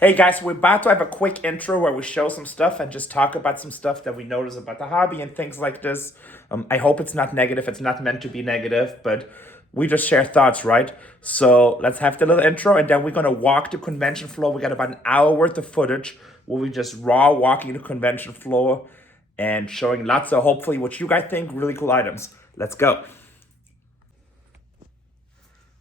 Hey guys, we're about to have a quick intro where we show some stuff and just talk about some stuff that we notice about the hobby and things like this. I hope it's not negative. It's not meant to be negative, but we just share thoughts, right? So let's have the little intro and then we're going to walk the convention floor. We got about an hour worth of footage where we just raw walking the convention floor and showing lots of, hopefully, what you guys think, really cool items. Let's go.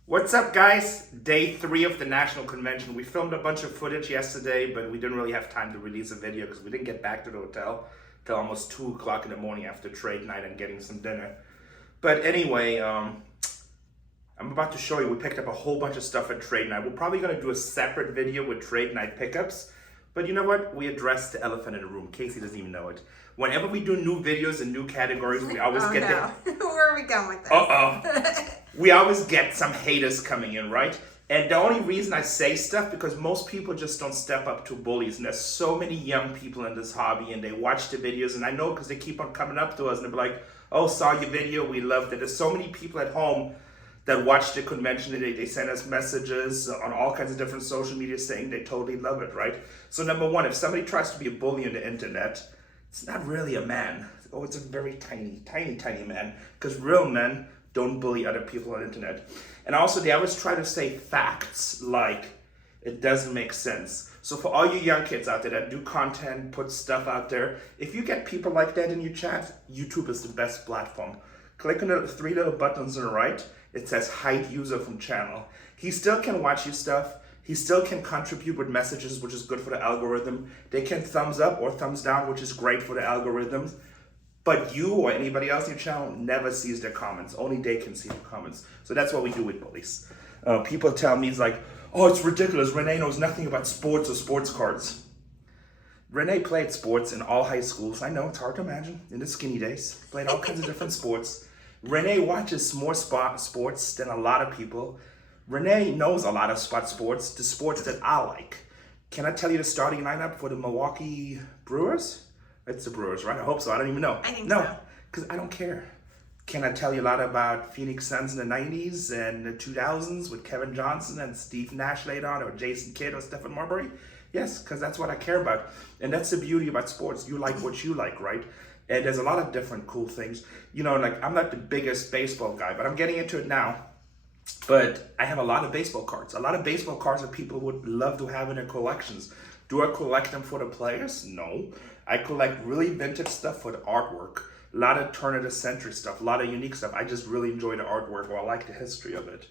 What's up, guys? Day 3 of the National Convention. We filmed a bunch of footage yesterday, but we didn't really have time to release a video because we didn't get back to the hotel till almost 2 o'clock in the morning after trade night and getting some dinner. But anyway, I'm about to show you, we picked up a whole bunch of stuff at trade night. We're probably going to do a separate video with trade night pickups. But you know what? We addressed the elephant in the room. Casey doesn't even know it. Whenever we do new videos and new categories, we always get Where are we going with this? We always get some haters coming in, right? And the only reason I say stuff because most people just don't step up to bullies. And there's so many young people in this hobby and they watch the videos. And I know because they keep on coming up to us and they're like, oh, saw your video, we loved it. There's so many people at home that watch the convention today. They send us messages on all kinds of different social media saying they totally love it, right? So number one, if somebody tries to be a bully on the internet, it's not really a man. Oh, it's a very tiny, tiny, tiny man. Because real men don't bully other people on the internet. And also, they always try to say facts like it doesn't make sense. So for all you young kids out there that do content, put stuff out there, if you get people like that in your chat, YouTube is the best platform. Click on the 3 little buttons on the right. It says hide user from channel. He still can watch your stuff. He still can contribute with messages, which is good for the algorithm. They can thumbs up or thumbs down, which is great for the algorithms. But you or anybody else in your channel never sees their comments. Only they can see the comments. So that's what we do with bullies. People tell me, it's like, oh, it's ridiculous. Renee knows nothing about sports or sports cards. Renee played sports in all high schools. I know, it's hard to imagine. In the skinny days. Played all kinds of different sports. Renee watches more sports than a lot of people. Renee knows a lot of sports, the sports that I like. Can I tell you the starting lineup for the Milwaukee Brewers? It's the Brewers, right? I hope so. I don't even know. I think no, so. because I don't care. Can I tell you a lot about Phoenix Suns in the 90s and the 2000s with Kevin Johnson and Steve Nash later on, or Jason Kidd or Stephen Marbury? Yes, because that's what I care about. And that's the beauty about sports. You like what you like, right? And there's a lot of different cool things. You know, like I'm not the biggest baseball guy, but I'm getting into it now. But I have a lot of baseball cards. A lot of baseball cards that people would love to have in their collections. Do I collect them for the players? No. I collect really vintage stuff for the artwork. A lot of turn of the century stuff, a lot of unique stuff. I just really enjoy the artwork, or I like the history of it.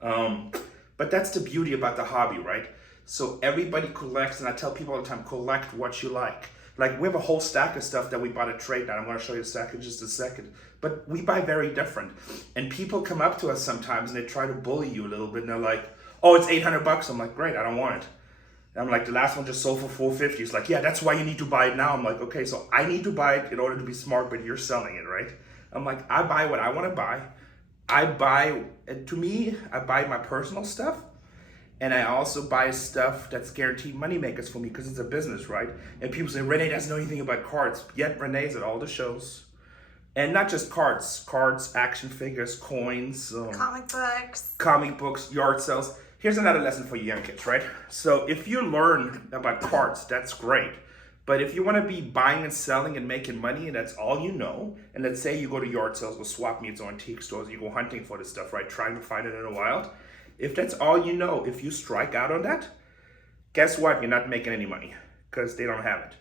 But that's the beauty about the hobby, right? So everybody collects, and I tell people all the time, collect what you like. Like we have a whole stack of stuff that we bought at trade night. I'm going to show you a stack in just a second. But we buy very different. And people come up to us sometimes and they try to bully you a little bit. And they're like, oh, it's $800. I'm like, great, I don't want it. And I'm like, the last one just sold for $450. It's like, yeah, that's why you need to buy it now. I'm like, okay, so I need to buy it in order to be smart, but you're selling it, right? I'm like, I buy what I want to buy. I buy my personal stuff. And I also buy stuff that's guaranteed money makers for me because it's a business, right? And people say, Renee doesn't know anything about cards. Yet Renee's at all the shows. And not just cards, action figures, coins. Comic books, yard sales. Here's another lesson for you young kids, right? So if you learn about cards, that's great. But if you want to be buying and selling and making money and that's all you know, and let's say you go to yard sales or swap meets or antique stores, you go hunting for this stuff, right? Trying to find it in the wild. If that's all you know, if you strike out on that, guess what? You're not making any money because they don't have it.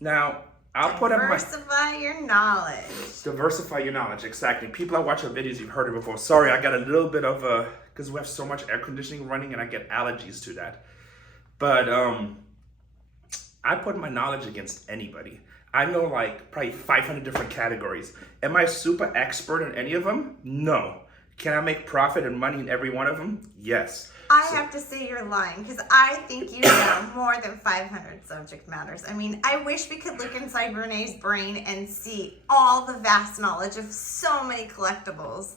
Now, I'll put up my... Diversify your knowledge. Diversify your knowledge, exactly. People that watch our videos, you've heard it before. Sorry, I got a little bit of a... because we have so much air conditioning running and I get allergies to that. But I put my knowledge against anybody. I know like probably 500 different categories. Am I super expert in any of them? No. Can I make profit and money in every one of them? Yes. I have to say you're lying because I think you know more than 500 subject matters. I mean, I wish we could look inside Renee's brain and see all the vast knowledge of so many collectibles.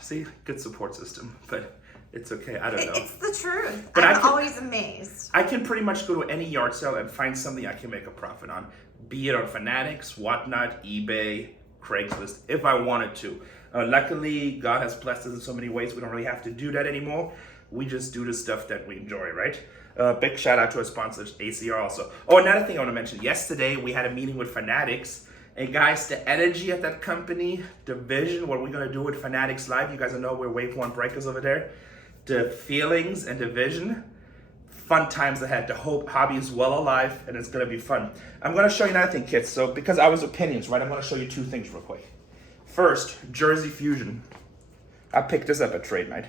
See, good support system, but it's okay. I don't know. It's the truth. But I'm always amazed. I can pretty much go to any yard sale and find something I can make a profit on, be it on Fanatics, Whatnot, eBay, Craigslist, if I wanted to. Luckily, God has blessed us in so many ways we don't really have to do that anymore. We just do the stuff that we enjoy, right? Big shout out to our sponsors, ACR also. Oh, another thing I want to mention. Yesterday, we had a meeting with Fanatics. And guys, the energy at that company, the vision, what we're going to do with Fanatics Live, you guys know we're Wave 1 breakers over there. The feelings and the vision, fun times ahead. The hobby is well alive, and it's going to be fun. I'm going to show you another thing, kids. So because I was opinions, right, I'm going to show you two things real quick. First, Jersey Fusion. I picked this up at trade night.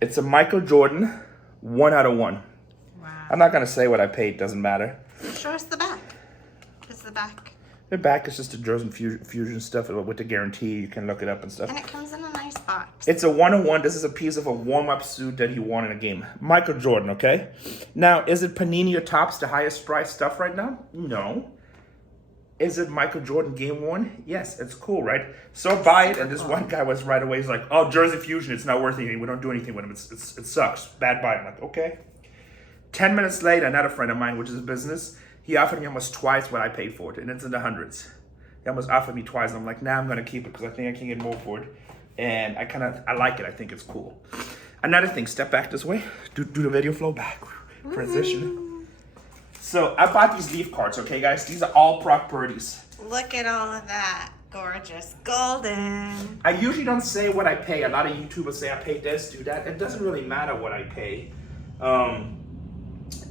It's a Michael Jordan 1 out of 1. Wow. I'm not going to say what I paid. Doesn't matter. Show us the back. What's the back? The back is just the Jersey Fusion stuff with the guarantee. You can look it up and stuff. And it comes in a nice box. It's a 1-on-1. This is a piece of a warm-up suit that he won in a game. Michael Jordan, okay? Now, is it Panini or Topps, the highest price stuff right now? No. Is it Michael Jordan game worn? Yes, it's cool, right? So buy it, and this one guy was right away, he's like, oh, Jersey Fusion, it's not worth anything. We don't do anything with him. It sucks. Bad buy. I'm like, okay. 10 minutes later, another friend of mine, which is a business, he offered me almost twice what I paid for it, and it's in the hundreds. He almost offered me twice, and I'm like, nah, I'm gonna keep it because I think I can get more for it. And I like it. I think it's cool. Another thing, step back this way. Do the video flow back. Transition. So I bought these leaf cards, okay, guys? These are all Proc Purdy's. Look at all of that. Gorgeous. Golden. I usually don't say what I pay. A lot of YouTubers say I paid this, do that. It doesn't really matter what I pay.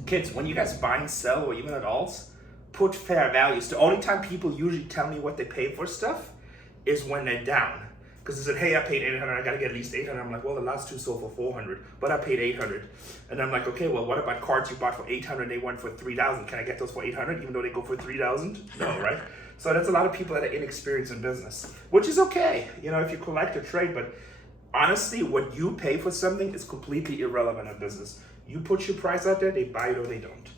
Kids, when you guys buy and sell, or even adults, put fair values. The only time people usually tell me what they pay for stuff is when they're down. Because they said, hey, I paid $800, I gotta get at least $800. I'm like, well, the last two sold for $400, but I paid $800. And I'm like, okay, well, what about cards you bought for $800, they went for $3,000? Can I get those for $800, even though they go for $3,000? No, right? So that's a lot of people that are inexperienced in business, which is okay, you know, if you collect or trade, but honestly, what you pay for something is completely irrelevant in business. You put your price out there, they buy it or they don't.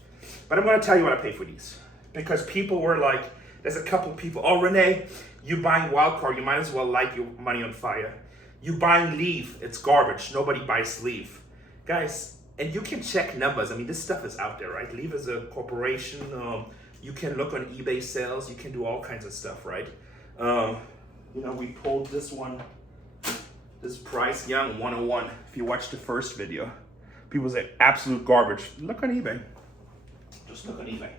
But I'm gonna tell you what I pay for these. Because people were like, there's a couple people, oh, Renee, you buying wild card, you might as well light your money on fire. You buying leaf, it's garbage. Nobody buys leaf. Guys, and you can check numbers. I mean, this stuff is out there, right? Leaf is a corporation. You can look on eBay sales. You can do all kinds of stuff, right? You know, we pulled this one, this Bryce Young 101. If you watched the first video, people say absolute garbage. Look on eBay. Just look on eBay.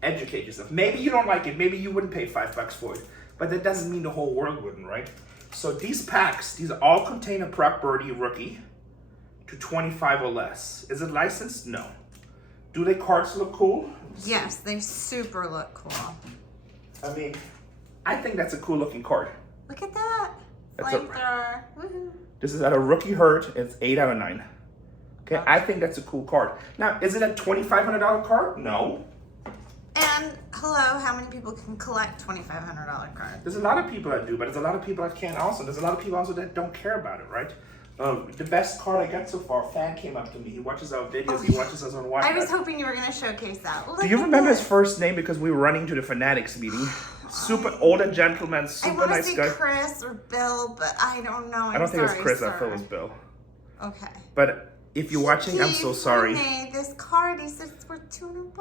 Educate yourself. Maybe you don't like it. Maybe you wouldn't pay $5 for it. But that doesn't mean the whole world wouldn't, right? So these packs, these all contain a Proc Birdie rookie to 25 or less. Is it licensed? No. Do they cards look cool? Yes, they super look cool. I mean, I think that's a cool looking card. Look at that. Flamethrower. Woohoo. This is at a rookie hurt. It's 8 out of 9. Okay, I think that's a cool card. Now, is it a $2,500 card? No. And hello, how many people can collect $2,500 cards? There's a lot of people that do, but there's a lot of people that can't also. There's a lot of people also that don't care about it, right? The best card I got so far, a fan came up to me. He watches our videos. He watches us on Watch. I was hoping you were going to showcase that. Look, do you remember his first name? Because we were running to the Fanatics meeting. Super older gentleman, super nice guy. I want to say Chris or Bill, but I don't know. I don't think it was Chris. I thought it was Bill. Okay. But if you're watching, I'm so sorry. This card, he says it's worth $200.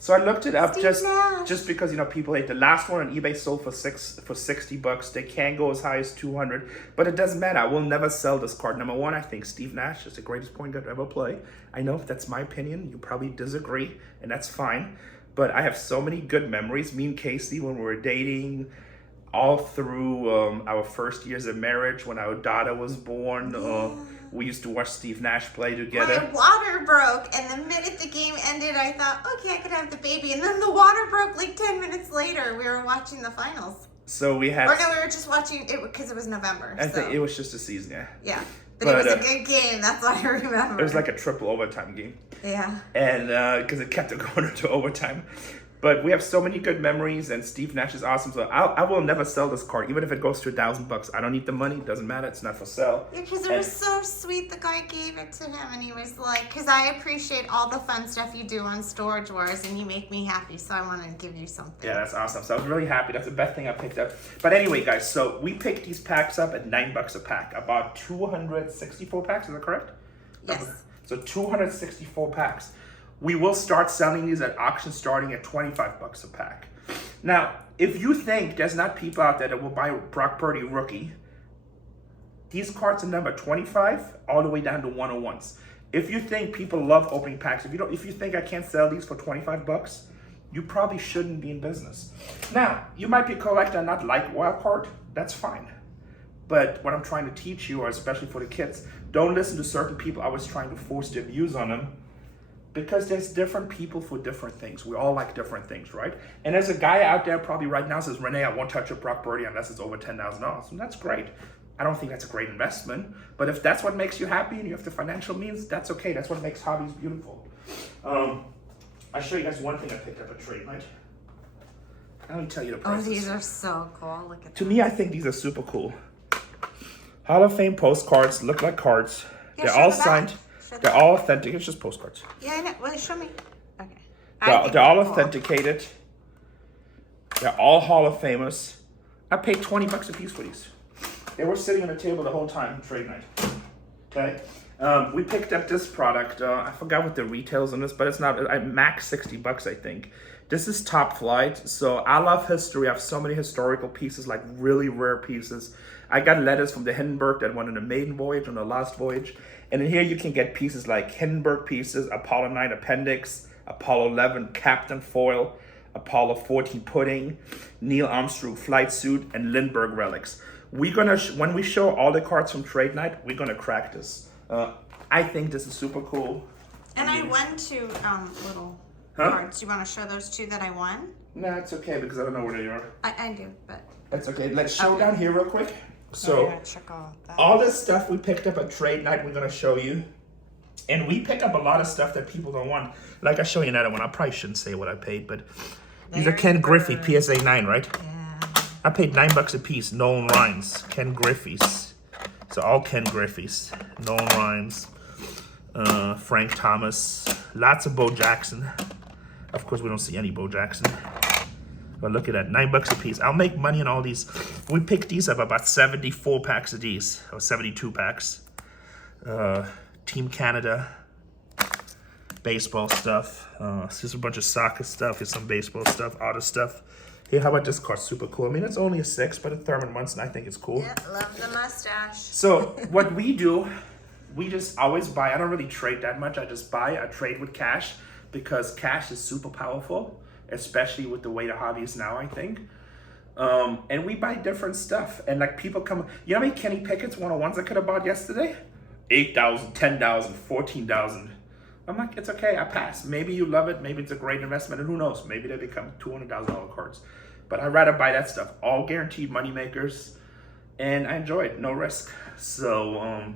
So I looked it up Steve just Nash. because, you know, people hate the last one on eBay sold for $60. They can go as high as $200, but it doesn't matter. I will never sell this card. Number one, I think Steve Nash is the greatest point guard to ever play. I know if that's my opinion. You probably disagree, and that's fine. But I have so many good memories. Me and Casey, when we were dating, all through our first years of marriage, when our daughter was born. We used to watch Steve Nash play together. My water broke, and the minute the game ended, I thought, okay, I could have the baby. And then the water broke like 10 minutes later. We were watching the finals. So we had... Or no, we were just watching it because it was November. I think it was just a season, yeah. Yeah. But it was a good game. That's what I remember. It was like a triple overtime game. Yeah. And because it kept it going into overtime. But we have so many good memories, and Steve Nash is awesome. So I will never sell this card, even if it goes to $1,000. I don't need the money. It doesn't matter. It's not for sale. Yeah, because it was so sweet. The guy gave it to him, and he was like, because I appreciate all the fun stuff you do on Storagewars, and you make me happy, so I want to give you something. Yeah, that's awesome. So I was really happy. That's the best thing I picked up. But anyway, guys, so we picked these packs up at $9 a pack. About 264 packs. Is that correct? Yes. So 264 packs. We will start selling these at auction starting at $25 a pack. Now, if you think there's not people out there that will buy Brock Purdy rookie, these cards are number 25 all the way down to 101s. If you think people love opening packs, if you think I can't sell these for 25 bucks, you probably shouldn't be in business. Now, you might be a collector and not like wild card, that's fine. But what I'm trying to teach you, or especially for the kids, don't listen to certain people I was trying to force their views on them, because there's different people for different things. We all like different things, right? And there's a guy out there probably right now says, Renee, I won't touch a Brock Birdie unless it's over $10,000. And that's great. I don't think that's a great investment, but if that's what makes you happy and you have the financial means, that's okay. That's what makes hobbies beautiful. I'll show you guys one thing I picked up at Trade Night. Let me tell you the prices. Oh, these are so cool. Look at To me, I think these are super cool. Hall of Fame postcards, look like cards. Yeah, They're show all the back. signed. Show the They're back. all authentic. It's just postcards. Yeah, I know. Well, show me. Okay. They're all cool. authenticated. They're all Hall of Famers. I paid 20 bucks a piece for these. They were sitting on the table the whole time Trade Night. Okay? We picked up this product. I forgot what the retails on this, but it's not, max 60 bucks, I think. This is Top Flight. So I love history. I have so many historical pieces, like really rare pieces. I got letters from the Hindenburg that went on the maiden voyage, on the last voyage. And in here you can get pieces like Hindenburg pieces, Apollo 9 appendix, Apollo 11 captain foil, Apollo 14 pudding, Neil Armstrong flight suit, and Lindbergh relics. We're gonna, when we show all the cards from Trade Night, we're gonna crack this. I think this is super cool. And I won 2 little cards. Do you want to show those 2 that I won? No, it's okay because I don't know where they are. I do, but. That's okay. Let's show down here real quick. So, check all that. all this stuff we picked up at Trade Night, we're gonna show you. And we pick up a lot of stuff that people don't want. Like I show you another one. I probably shouldn't say what I paid, but these are Ken Griffey, PSA 9, right? Yeah. I paid $9 a piece. Nolan Rhymes, Ken Griffey's. So all Ken Griffey's. Nolan Rhymes, Frank Thomas, lots of Bo Jackson. Of course, we don't see any Bo Jackson. But look at that, $9 a piece. I'll make money on all these. We picked these up, about 74 packs of these, or 72 packs. Team Canada, baseball stuff. Here's a bunch of soccer stuff. Here's some baseball stuff, auto stuff. Here, how about this card? Super cool. I mean, it's only a 6, but a Thurman Munson, I think it's cool. Yeah, love the mustache. So what we do, we just always buy. I don't really trade that much. I just buy. I trade with cash because cash is super powerful, especially with the way the hobby is now, I think. And we buy different stuff. And like people come, you know how many Kenny Pickett's 101s I could have bought yesterday? 8,000, 10,000, 14,000. I'm like, it's okay, I pass. Maybe you love it, maybe it's a great investment, and who knows, maybe they become $200,000 cards. But I'd rather buy that stuff. All guaranteed money makers, and I enjoy it, no risk. So,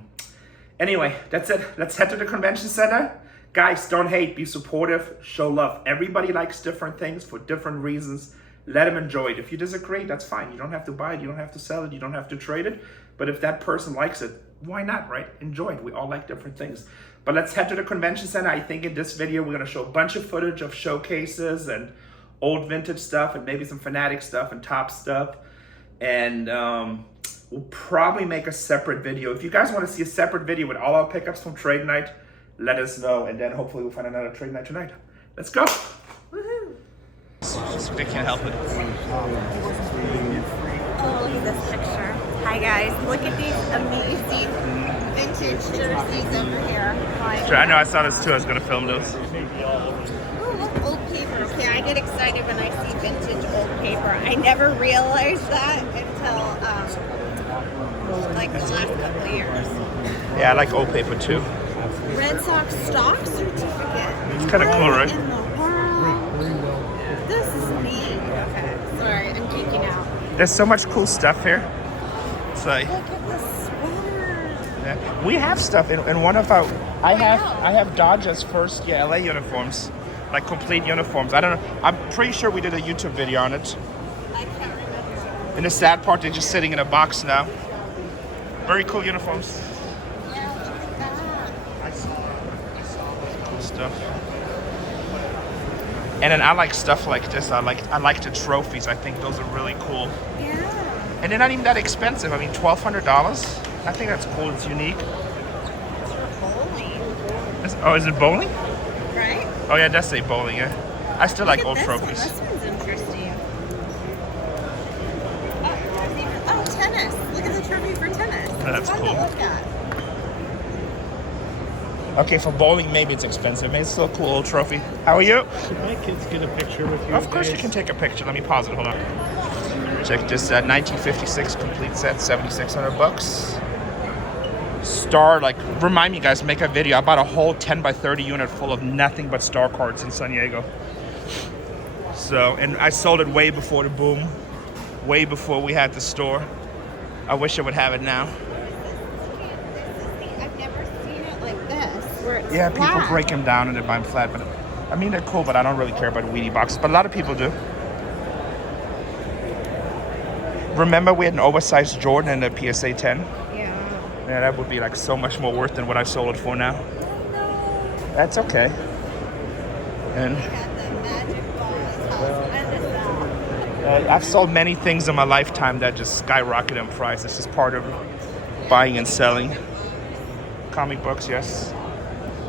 anyway, that's it. Let's head to the convention center. Guys, don't hate, be supportive, show love. Everybody likes different things for different reasons. Let them enjoy it. If you disagree, that's fine. You don't have to buy it, you don't have to sell it, you don't have to trade it. But if that person likes it, why not, right? Enjoy it. We all like different things. But let's head to the convention center. I think in this video, we're gonna show a bunch of footage of showcases and old vintage stuff and maybe some Fanatic stuff and Top stuff. And we'll probably make a separate video. If you guys wanna see a separate video with all our pickups from Trade Night, let us know. And then hopefully we'll find another Trade Night tonight. Let's go. Woohoo! They can't help it. Oh, look at this picture. Hi guys, look at these amazing vintage jerseys over here. I know, I saw this too. I was gonna film those. Oh, look, old paper. Okay, I get excited when I see vintage old paper. I never realized that until like the last couple of years. Yeah, I like old paper too. Red Sox stock certificate. It's kind of cool, right? In the world. This is neat. Okay, sorry, I'm geeking out. There's so much cool stuff here. It's like, Look at the sweaters. yeah. We have stuff in one of our. I have Dodgers first year LA uniforms, like complete uniforms. I don't know. I'm pretty sure we did a YouTube video on it. I can't remember. And the sad part, they're just sitting in a box now. Very cool uniforms. Yeah, look at that. I saw cool stuff. And then I like stuff like this. I like the trophies. I think those are really cool. Yeah. And they're not even that expensive. I mean, $1,200. I think that's cool. It's unique. It's for bowling, Oh, is it bowling? right? Oh yeah, that's a bowling. Yeah. I still like Look old at this trophies. One. This one's interesting. Oh, tennis. Look at the trophy for tennis. That's It's fun cool. to look at. Okay, for bowling, maybe it's expensive. Maybe it's still a cool old trophy. How are you? Should my kids get a picture with you? Of course you can take a picture. Let me pause it. Hold on. Check this 1956 complete set, $7,600. Star, like, remind me, guys, make a video. I bought a whole 10 by 30 unit full of nothing but star cards in San Diego. So, and I sold it way before the boom, way before we had the store. I wish I would have it now. I've never seen it like this, where it's Yeah, people flat. break them down and they buy them flat, but I mean, they're cool, but I don't really care about Wheatie boxes, but a lot of people do. Remember we had an oversized Jordan in the PSA 10? Yeah. Yeah, that would be like so much more worth than what I sold it for now. That's okay. And I've sold many things in my lifetime that just skyrocket in price. It's just part of buying and selling. Comic books, yes.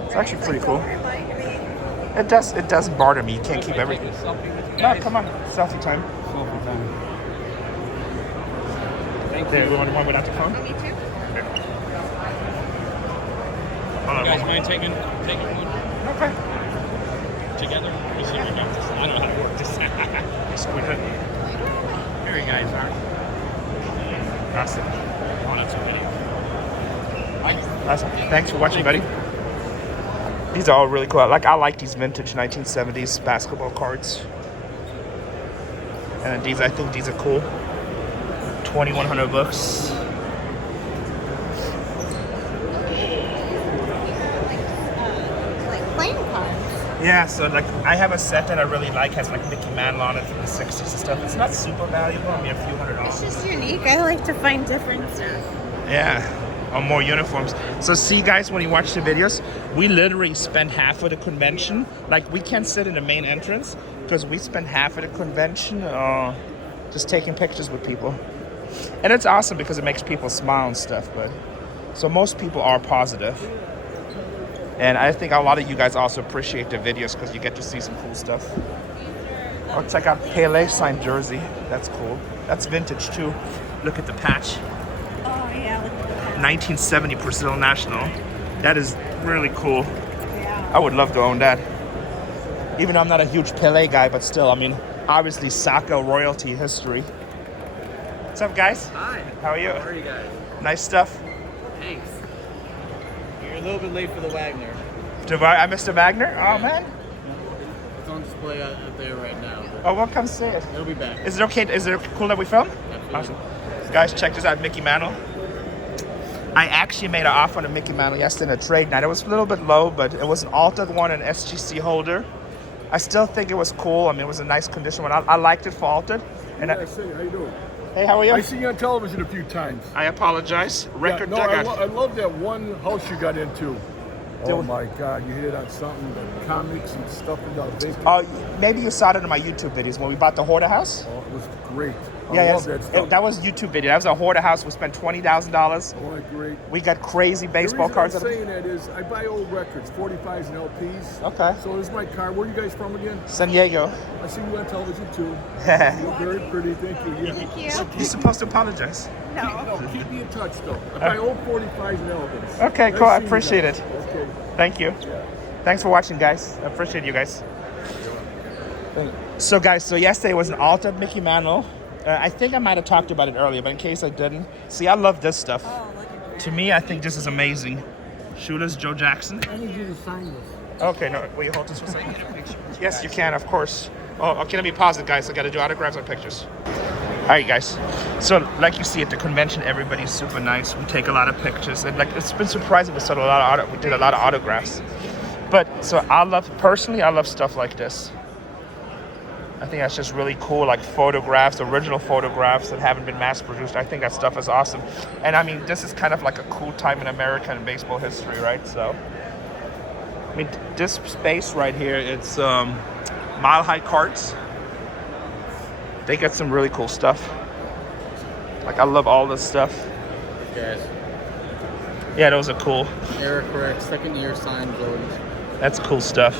It's actually pretty cool. It does bother me. You can't keep everything. No, come on, selfie time. Selfie time. Thank There, you. we want one without the phone. Me too. Hold on, You guys one. mind taking one Okay. together? Let me see if I got this. I don't know how to work this. Squid it. Here you guys are. Awesome. Oh, that's a video. Awesome. Thanks for watching, buddy. These are all really cool. I like these vintage 1970s basketball cards. And these, I think these are cool. $2,100. Like playing cards. Yeah, so like I have a set that I really like, has like Mickey Mantle on it from the 60s and stuff. It's not super valuable, I mean a few $100. It's just unique. I like to find different stuff. Yeah, or more uniforms. So see guys, when you watch the videos, we literally spend half of the convention, like we can't sit in the main entrance because we spend half of the convention just taking pictures with people. And it's awesome because it makes people smile and stuff, but so most people are positive. And I think a lot of you guys also appreciate the videos because you get to see some cool stuff. Oh, check out Pele signed jersey. That's cool. That's vintage too. Look at the patch. Oh yeah, look at that. 1970 Brazil National. That is really cool. Yeah. I would love to own that. Even though I'm not a huge Pele guy, but still, I mean, obviously soccer royalty history. What's up, guys? Hi. How are you? How are you guys? Nice stuff. Thanks. You're a little bit late for the Wagner. I missed a Wagner? Oh, man. It's on display out there right now. But Oh, well, come see it. it'll be back. Is it okay? Is it cool that we film? Absolutely. Awesome. Guys, check this out, Mickey Mantle. I actually made an offer on a Mickey Mantle yesterday in a trade night. It was a little bit low, but it was an altered one, an SGC holder. I still think it was cool. I mean, it was a nice condition one. I liked it for altered. And Yeah, I see. How you doing? hey, how are you? I see you on television a few times. I apologize. Record yeah, no, dugout. I love that one house you got into. There Oh was- my God, you hit on something, the comics and stuff about vacant. Maybe you saw it in my YouTube videos when we bought the Hoarder House. Oh, it was great. I Yeah, love that stuff. that was YouTube video. That was a Hoarder House. We spent $20,000. Oh, great. We got crazy baseball the cards. reason I'm saying that is I buy old records, 45s and LPs. Okay. So this is my car. Where are you guys from again? San Diego. I see you on television too. You're very pretty. Thank you. Yeah. Thank you. You're supposed to apologize. No. No, keep me in touch though. I buy old 45s and LPs. Okay, Nice cool. I seeing you appreciate guys. it. Okay. Thank you. Thanks for watching, guys. I appreciate you guys. So, guys, so yesterday was an altered Mickey Mantle. I think I might have talked about it earlier, but in case I didn't, see, I love this stuff. Oh, look at that. To me, I think this is amazing. Shooters, Joe Jackson. I need you to sign this. Okay, no, will you hold this for a second? Yes, you can, of course. Oh, okay, let me pause it, guys. I gotta do autographs and pictures. All right, guys. So, like you see at the convention, everybody's super nice. We take a lot of pictures, and like it's been surprising. We did a lot of autographs. But so I love stuff like this. I think that's just really cool, like photographs, original photographs that haven't been mass produced. I think that stuff is awesome. And I mean, this is kind of like a cool time in American baseball history, right? So, I mean, this space right here, it's Mile High carts. They got some really cool stuff. Like, I love all this stuff. Guys, Yeah, those are cool. Eric Rick, second year signed Jordans. That's cool stuff.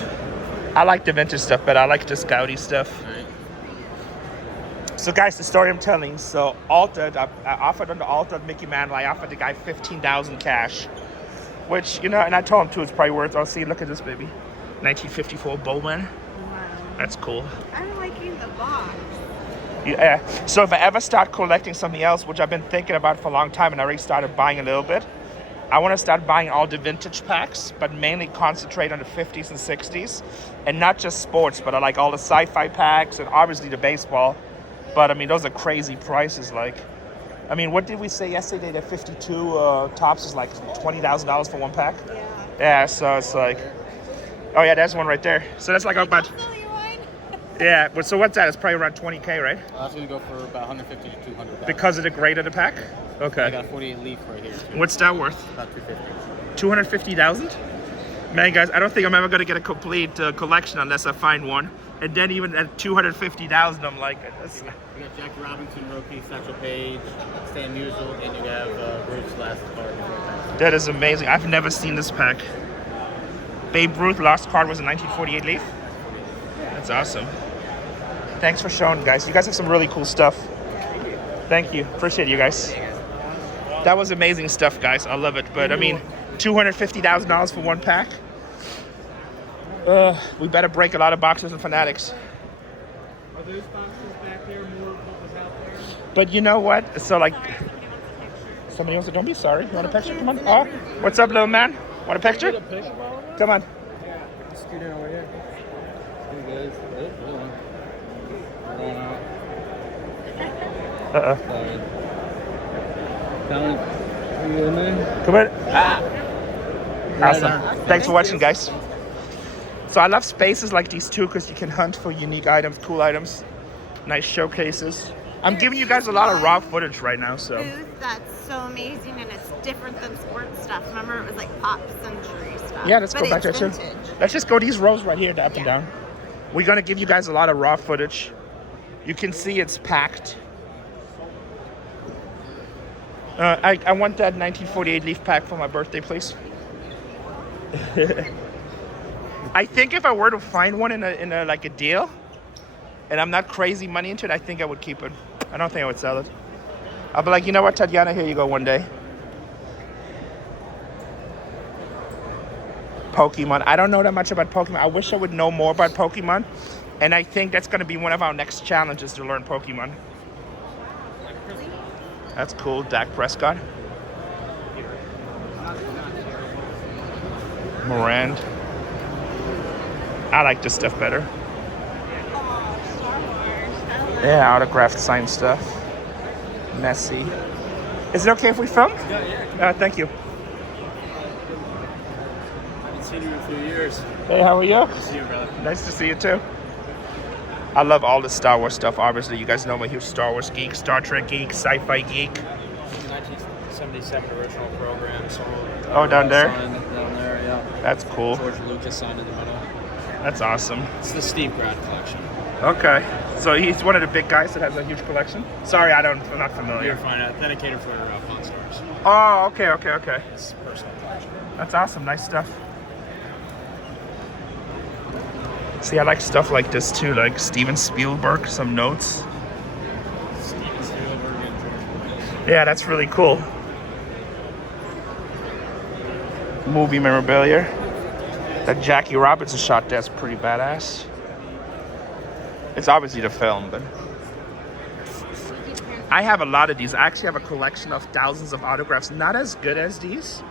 I like the vintage stuff, but I like the Scouty stuff. All right. So guys, the story I'm telling. So altered, I offered on the altered Mickey Mantle. I offered the guy $15,000 cash. which, you know, and I told him too, it's probably worth. I'll see. Look at this baby, 1954 Bowman. Wow. That's cool. I'm liking the box. Yeah. So if I ever start collecting something else, which I've been thinking about for a long time, and I already started buying a little bit, I want to start buying all the vintage packs, but mainly concentrate on the 50s and 60s, and not just sports, but I like all the sci-fi packs and obviously the baseball. But I mean, those are crazy prices. Like, I mean, what did we say yesterday? That 52 tops is like $20,000 for one pack. Yeah. Yeah. So it's like, oh yeah, there's one right there. So that's like about. Yeah, but so what's that? It's probably around 20K, right? That's gonna go for about 150 to 200. Because of the grade of the pack? Okay. I got a 48 leaf right here. Too. What's that worth? About 250. 250,000? Man, guys, I don't think I'm ever gonna get a complete collection unless I find one. And then even at 250,000, I'm like, that's... You got Jackie Robinson, rookie, Satchel Paige, Stan Musial, and you have Bruce last card. That is amazing. I've never seen this pack. Babe Ruth last card was a 1948 leaf. That's awesome. Thanks for showing, guys. You guys have some really cool stuff. Thank you. Appreciate you guys. That was amazing stuff, guys. I love it. But I mean, $250,000 for one pack. We better break a lot of boxers and fanatics. Are those boxes back there more of what was out there? But you know what? So like, somebody else. Don't be sorry. You want a picture? Come on. Oh, what's up, little man? Want a picture? Come on. Scoot in over here. Good guys. Come in. Awesome. Thanks for watching, guys. So I love spaces like these too because you can hunt for unique items, cool items, nice showcases. I'm giving you guys a lot of raw footage right now, so. Booth that's so amazing and it's different than sports stuff. Remember, it was like pop century stuff. Yeah, let's go But back there it's too. vintage. Let's just go these rows right here, up and down. We're gonna give you guys a lot of raw footage. You can see it's packed. I want that 1948 leaf pack for my birthday, please. I think if I were to find one in a like a deal, and I'm not crazy money into it, I think I would keep it. I don't think I would sell it. I'll be like, you know what, Tatiana, here you go one day. Pokemon. I don't know that much about Pokemon. I wish I would know more about Pokemon. And I think that's going to be one of our next challenges to learn Pokemon. That's cool. Dak Prescott. Morand. I like this stuff better. Yeah, autographed signed stuff. Messy. Is it okay if we film? Yeah. Thank you. Haven't seen you in a few years. Hey, how are you? Nice to see you, brother. Nice to see you too. I love all the Star Wars stuff. Obviously, you guys know I'm a huge Star Wars geek, Star Trek geek, sci-fi geek. 1977 original program. So, Oh, down there? Down there, yeah. That's cool. George Lucas signed in the middle. That's awesome. It's the Steve Grad collection. Okay. So he's one of the big guys that has a huge collection? Sorry, I'm not You're familiar. fine. Dedicated for Pawn Stars. Oh, okay. It's personal collection. That's awesome. Nice stuff. See, I like stuff like this too, like Steven Spielberg, some notes. Steven Spielberg and George Lucas. Yeah, that's really cool. Movie memorabilia. That Jackie Robinson shot there's pretty badass. It's obviously the film, but I have a lot of these. I actually have a collection of thousands of autographs. Not as good as these,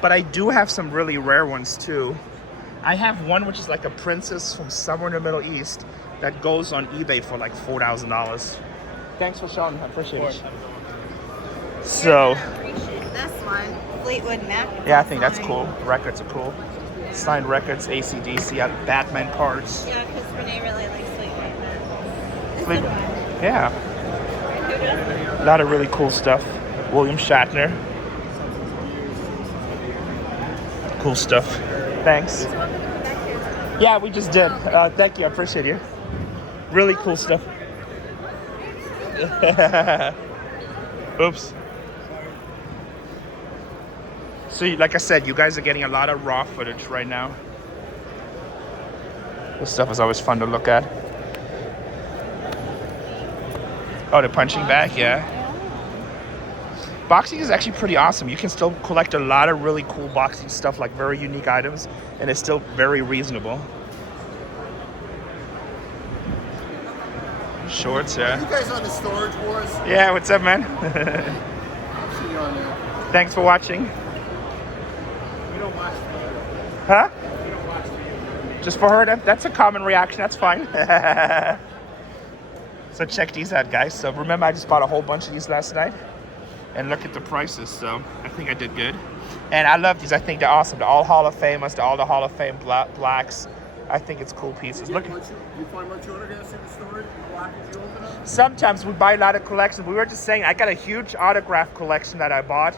but I do have some really rare ones too. I have one which is like a princess from somewhere in the Middle East that goes on eBay for like $4,000. Thanks for showing. I appreciate it. So, Appreciate this one. Fleetwood Mac. yeah, I think that's cool. Records are cool. Signed records, AC/DC, Batman cards. Yeah, because Renee really likes Fleetwood Mac. Fleetwood. Yeah. A lot of really cool stuff. William Shatner. Cool stuff. Thanks. Yeah, we just did. Thank you. I appreciate you. Really cool stuff. Oops. So, like I said, you guys are getting a lot of raw footage right now. This stuff is always fun to look at. Oh, the punching bag, yeah. Boxing is actually pretty awesome. You can still collect a lot of really cool boxing stuff, like very unique items, and it's still very reasonable. Shorts, yeah. You guys on the Storagewars? Yeah, what's up, man? See you on there. Thanks for watching. We don't watch the Huh? We don't watch the Just for her, that's a common reaction. That's fine. So check these out, guys. So remember, I just bought a whole bunch of these last night. And look at the prices. So I think I did good. And I love these. I think they're awesome. They're all Hall of Famers. They're all the Hall of Fame blacks. I think it's cool pieces. Look. You find much autographs in the store? You open up? Sometimes we buy a lot of collections. We were just saying, I got a huge autograph collection that I bought.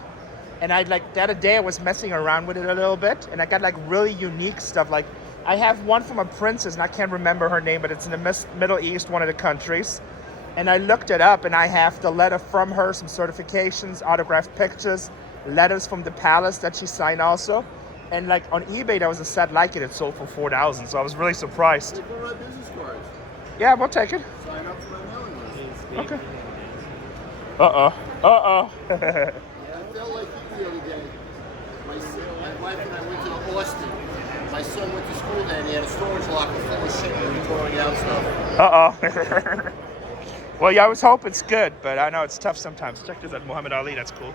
And I like the other day I was messing around with it a little bit. And I got like really unique stuff. Like I have one from a princess, and I can't remember her name, but it's in the Middle East, one of the countries. And I looked it up, and I have the letter from her, some certifications, autographed pictures, letters from the palace that she signed also. And like on eBay, there was a set like it. It sold for $4,000, so I was really surprised. They go around business cards. Yeah, we'll take it. Sign up for my mailing list. Okay. Uh-oh. I felt like the other day. My wife and I went to Austin. My son went to school there, and he had a storage locker full of shit, and we were throwing out stuff. Uh-oh. Well, yeah, I was hoping it's good, but I know it's tough sometimes. Check this out, Muhammad Ali. That's cool.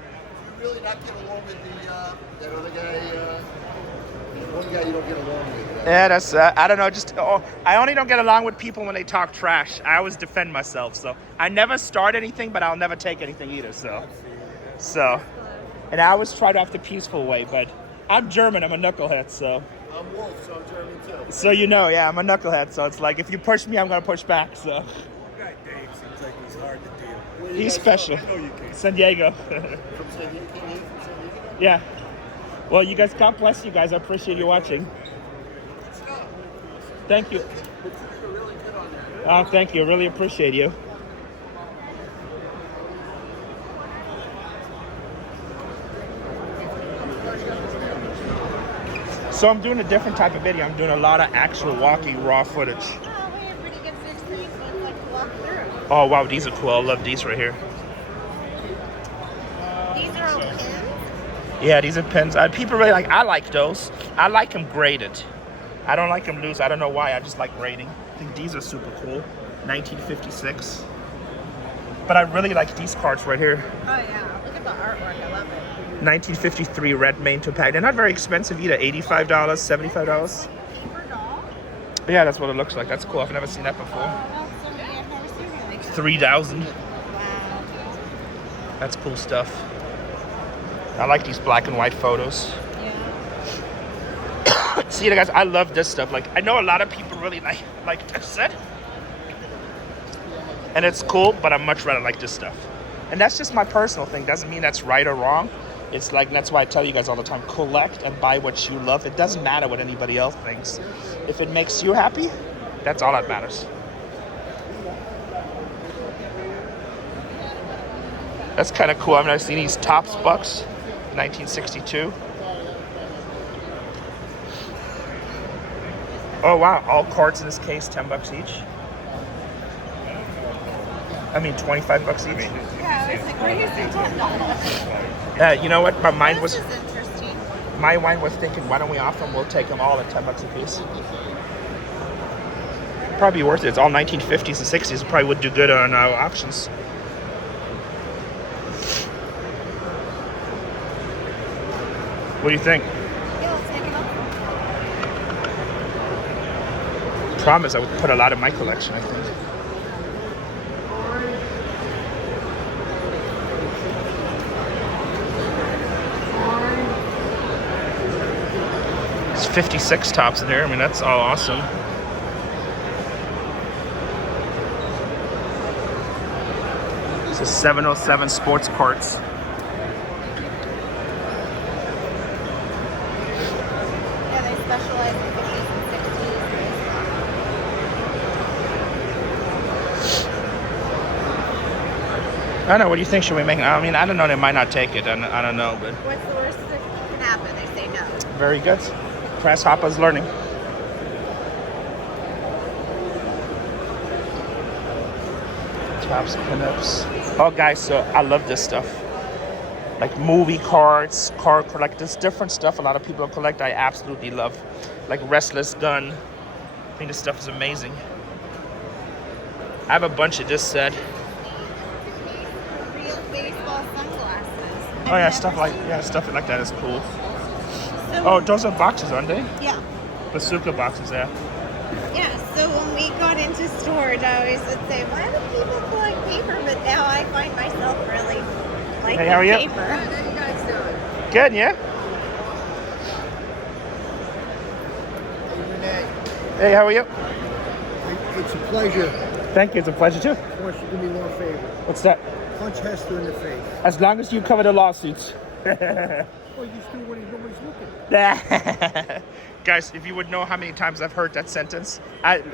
You really not get along with that other guy? One guy you don't get along with. Yeah, that's, I don't know, I only don't get along with people when they talk trash. I always defend myself, so. I never start anything, but I'll never take anything either, so. And I always try to have the peaceful way, but I'm German, I'm a knucklehead, so. I'm Wolf, so I'm German too. So you know, yeah, I'm a knucklehead, so it's like, if you push me, I'm gonna push back, so. Guy Dave seems like he's hard to deal. Where you He's guys special. I know you can. San Diego. From San Diego? Came here from San Diego? Yeah. Well, you guys, God bless you guys. I appreciate you watching. Thank you. But you're really good on that. Oh, thank you. Really appreciate you. So I'm doing a different type of video. I'm doing a lot of actual walking raw footage. Oh, we have pretty good experience when it's like to walk through. Oh, wow. These are cool. I love these right here. These are all pins. Yeah, these are pins. People really like, I like those. I like them graded. I don't like them loose. I don't know why. I just like grading. I think these are super cool. 1956. But I really like these cards right here. Oh yeah, look at the artwork. I love it. 1953 red main to pack. They're not very expensive either. $85, $75. Paper doll. Yeah, that's what it looks like. That's cool. I've never seen that before. Well, somebody I've never seen that makes 3,000. Wow. That's cool stuff. I like these black and white photos. Yeah. See, guys, I love this stuff. Like, I know a lot of people really like this set. And it's cool, but I much rather like this stuff. And that's just my personal thing. Doesn't mean that's right or wrong. It's like, that's why I tell you guys all the time, collect and buy what you love. It doesn't matter what anybody else thinks. If it makes you happy, that's all that matters. That's kind of cool. I mean, I've seen these Topps Bucks, 1962. Oh wow, all cards in this case, $10 each. I mean, $25 each. Yeah, I was like, where do you see $10? You know what? My mind was, This is interesting. my mind was thinking, why don't we offer them? We'll take them all at $10 a piece. Probably worth it. It's all 1950s and 60s. It probably would do good on auctions. What do you think? Yeah, let's take it up. Promise I would put a lot in my collection, I think. There's 56 tops in there. I mean, that's all awesome. This is 707 sports cards. Yeah, they specialize in 50s and 60s. I don't know. What do you think? Should we make? I mean, I don't know. They might not take it. I don't know, but What's the worst that can happen? They say no. very good. Grasshopper's learning. Tops, pinups. Oh, guys, so I love this stuff. like movie cards, card collectors, different stuff a lot of people collect. I absolutely love, like Restless Gun. I mean, this stuff is amazing. I have a bunch of this set. Real baseball sunglasses. Oh yeah, stuff like that is cool. So, Oh, those are boxes, aren't they? yeah. Bazooka boxes, yeah. Yeah, so when we got into storage, I always would say, why do people collect paper? But now I find myself really liking Hey, how are you? paper. How are you guys doing? Good, yeah. Hey, how are you? It's a pleasure. Thank you. It's a pleasure too. I want you to do me one favor. What's that? Punch Hester in the face. As long as you cover the lawsuits. Well, you just do when nobody's looking. Guys, if you would know how many times I've heard that sentence,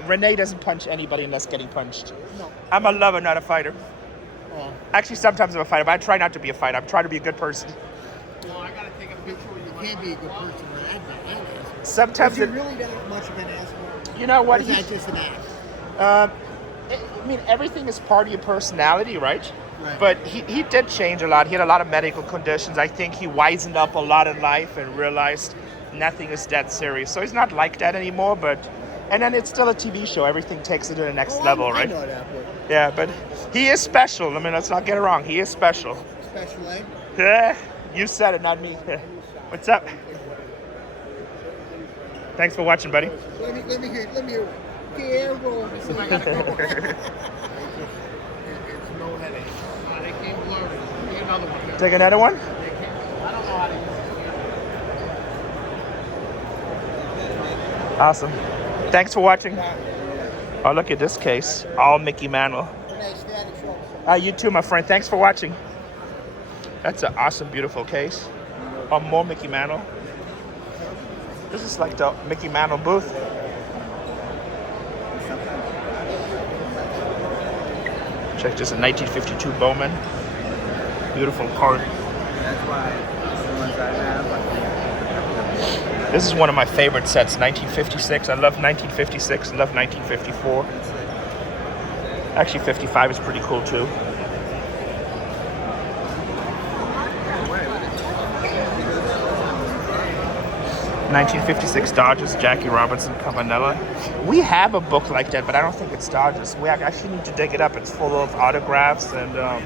Renee doesn't punch anybody unless getting punched. No. I'm a lover, not a fighter. Oh. Actually, sometimes I'm a fighter, but I try not to be a fighter. I'm trying to be a good person. No, I gotta take a picture with you. You can't be a good person when I'm an asshole. Sometimes Is he really that much of an asshole? you know Or what? is that just an act? I mean, everything is part of your personality, right? Right. But he did change a lot. He had a lot of medical conditions. I think he wisened up a lot in life and realized nothing is that serious. So he's not like that anymore, and then it's still a TV show. Everything takes it to the next level, right? I know that, but Yeah, but he is special. I mean, let's not get it wrong. He is special. special ed? Yeah, you said it, not me. What's up? Thanks for watching, buddy. Let me hear. Darrell. It's no headache. They came blurry. Get another one. Take another one? I don't know how to use it. Awesome. Thanks for watching. Oh, look at this case. All Mickey Mantle. You too, my friend. Thanks for watching. That's an awesome, beautiful case. Oh, more Mickey Mantle. This is like the Mickey Mantle booth. Check this, a 1952 Bowman. Beautiful card. That's why the ones I have. This is one of my favorite sets, 1956. I love 1956, I love 1954. Actually, 55 is pretty cool too. 1956 Dodgers, Jackie Robinson, Cavanella. We have a book like that, but I don't think it's Dodgers. We actually need to dig it up. It's full of autographs and a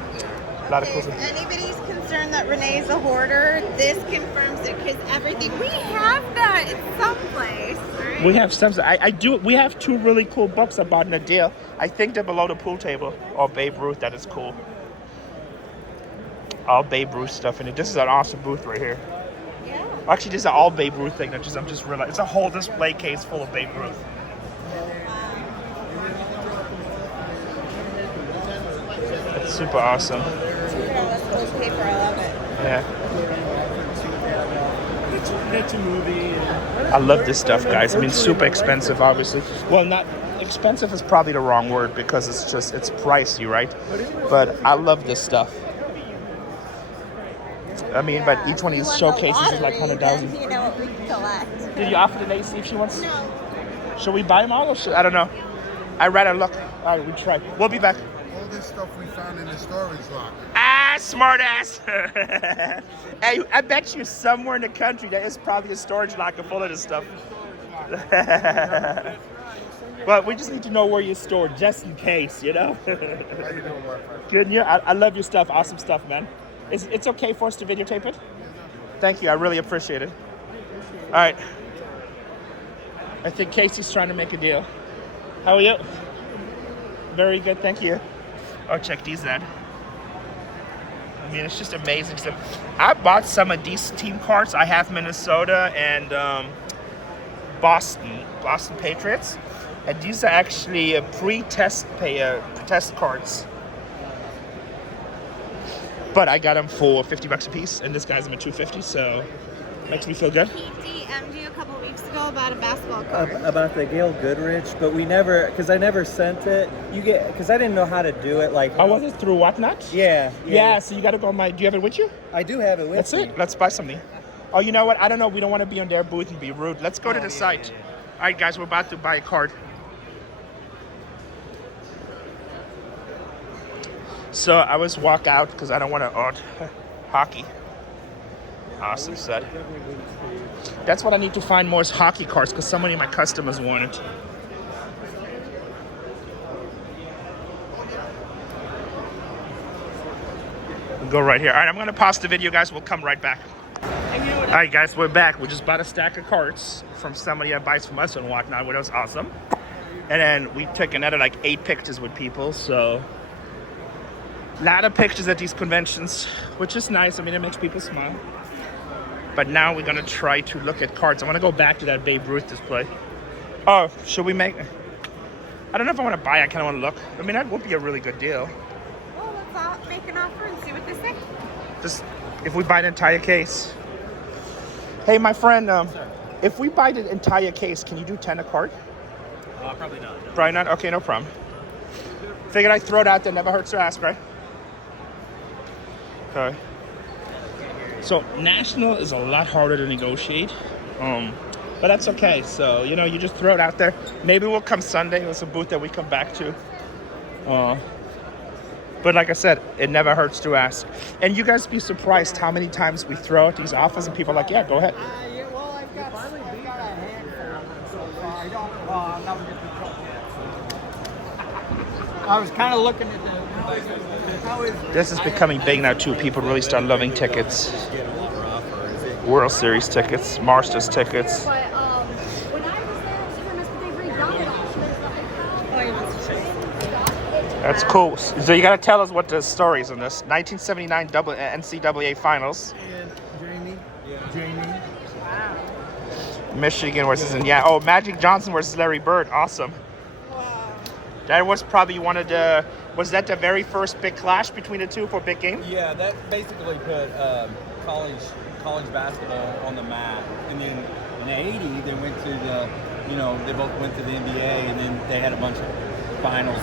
lot of cool If stuff. anybody's concerned that Renee's a hoarder, this confirms it because everything we have that it's someplace. Right? We have some. I do. We have two really cool books I bought in a deal. I think they're below the pool table. Or Babe Ruth. That is cool. All Babe Ruth stuff in it. This is an awesome booth right here. Yeah. Actually, this is an all Babe Ruth thing. I'm just realizing it's a whole display case full of Babe Ruth. It's super awesome. Yeah, that's cool paper. I love it. Yeah. It's a movie. I love this stuff, guys. I mean, super expensive, obviously. Well, not expensive is probably the wrong word because it's pricey, right? But I love this stuff. I mean, but each one of these showcases is like 100,000. You know what we can collect. Did you offer today? See if she wants. No. Should we buy them all? Or I don't know. I'd rather look. All right, we try. We'll be back. All this stuff we found in the storage locker. Ah, smart ass. Hey, I bet you somewhere in the country there is probably a storage locker full of this stuff. Well, we just need to know where you store just in case, you know? How you doing, my friend? Good, yeah. I love your stuff. Awesome stuff, man. It's okay for us to videotape it? Thank you. I really appreciate it. All right. I think Casey's trying to make a deal. How are you? Very good. Thank you. Oh, check these out. I mean, it's just amazing stuff. I bought some of these team cards. I have Minnesota and Boston Patriots. And these are actually pre-test test cards. But I got them for $50 a piece, and this guy's them at $250, so makes me feel good. He DM'd you a couple weeks ago about a basketball card. About the Gail Goodrich, but we never, because I never sent it. Because I didn't know how to do it. Like, Oh, was it through Whatnot? yeah. Yeah, so you got to go on my. Do you have it with you? I do have it with That's me. it. Let's buy something. Oh, you know what? I don't know. We don't want to be on their booth and be rude. Let's go to the site. All right, guys, we're about to buy a card. So I was walk out because I don't want to hockey. awesome set. That's what I need to find more is hockey cards because so many of my customers want it. We'll go right here. All right, I'm going to pause the video, guys. We'll come right back. All right, guys, we're back. We just bought a stack of cards from somebody that buys from us and whatnot, which was awesome. And then we took another like 8 pictures with people, so a lot of pictures at these conventions, which is nice. I mean, it makes people smile. But now we're gonna try to look at cards. I wanna go back to that Babe Ruth display. Oh, should we make, I don't know if I wanna buy, I kinda wanna look. I mean, that would be a really good deal. Well, let's make an offer and see what they say. Just, if we buy the entire case. Hey, my friend, if we buy the entire case, can you do 10 a card? Probably not. No. Probably not? Okay, no problem. Figured I'd throw it out there, never hurts to ask, right? Okay. So National is a lot harder to negotiate, but that's okay. So, you know, you just throw it out there. Maybe we'll come Sunday. It's a booth that we come back to. But like I said, it never hurts to ask. And you guys be surprised how many times we throw at these offers and people are like, yeah, go ahead. Yeah, well, I've got a handful of them so far. I don't, I'll never get the truck yet. So. I was kind of looking at the, how is This is becoming big now too. People really start loving tickets. World Series tickets, Masters tickets. But when I was there, she must have redone it all. She was like, That's cool. So you gotta tell us what the story is on this. 1979 NCAA Finals. and Jamie. Michigan versus Magic Johnson versus Larry Bird. Awesome. That was probably one of the. Was that the very first big clash between the two for a big game? Yeah, that basically put college basketball on the map. And then in '80, they went to the, they both went to the NBA, and then they had a bunch of finals.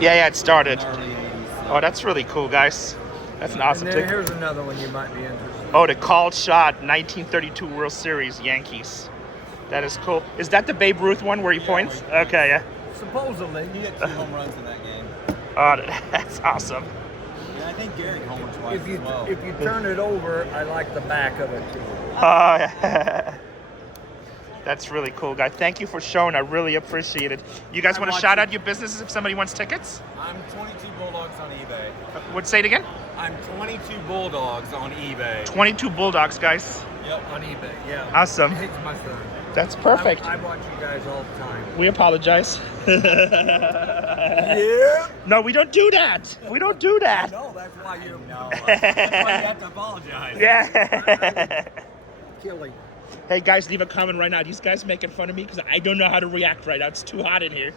Yeah, it started. In the early '80s. So. Oh, that's really cool, guys. That's an awesome ticket. Here's another one you might be interested in. Oh, the called shot, 1932 World Series, Yankees. That is cool. Is that the Babe Ruth one where he points? Okay, yeah. Supposedly. He had 2 home runs in that game. Oh, that's awesome. And I think Gary homered twice If you as well. if you turn it over, I like the back of it too. Oh, yeah. That's really cool, guys. Thank you for showing. I really appreciate it. You guys want to shout out your businesses if somebody wants tickets? I'm 22 Bulldogs on eBay. Say it again? I'm 22 Bulldogs on eBay. 22 Bulldogs, guys. Yep. On eBay, yeah. Awesome. It's my son. That's perfect. I watch you guys all the time. We apologize. Yeah. No, we don't do that. We don't do that. No, that's why you know. That's why you have to apologize. Yeah. Killing. Hey, guys, leave a comment right now. These guys making fun of me because I don't know how to react right now. It's too hot in here.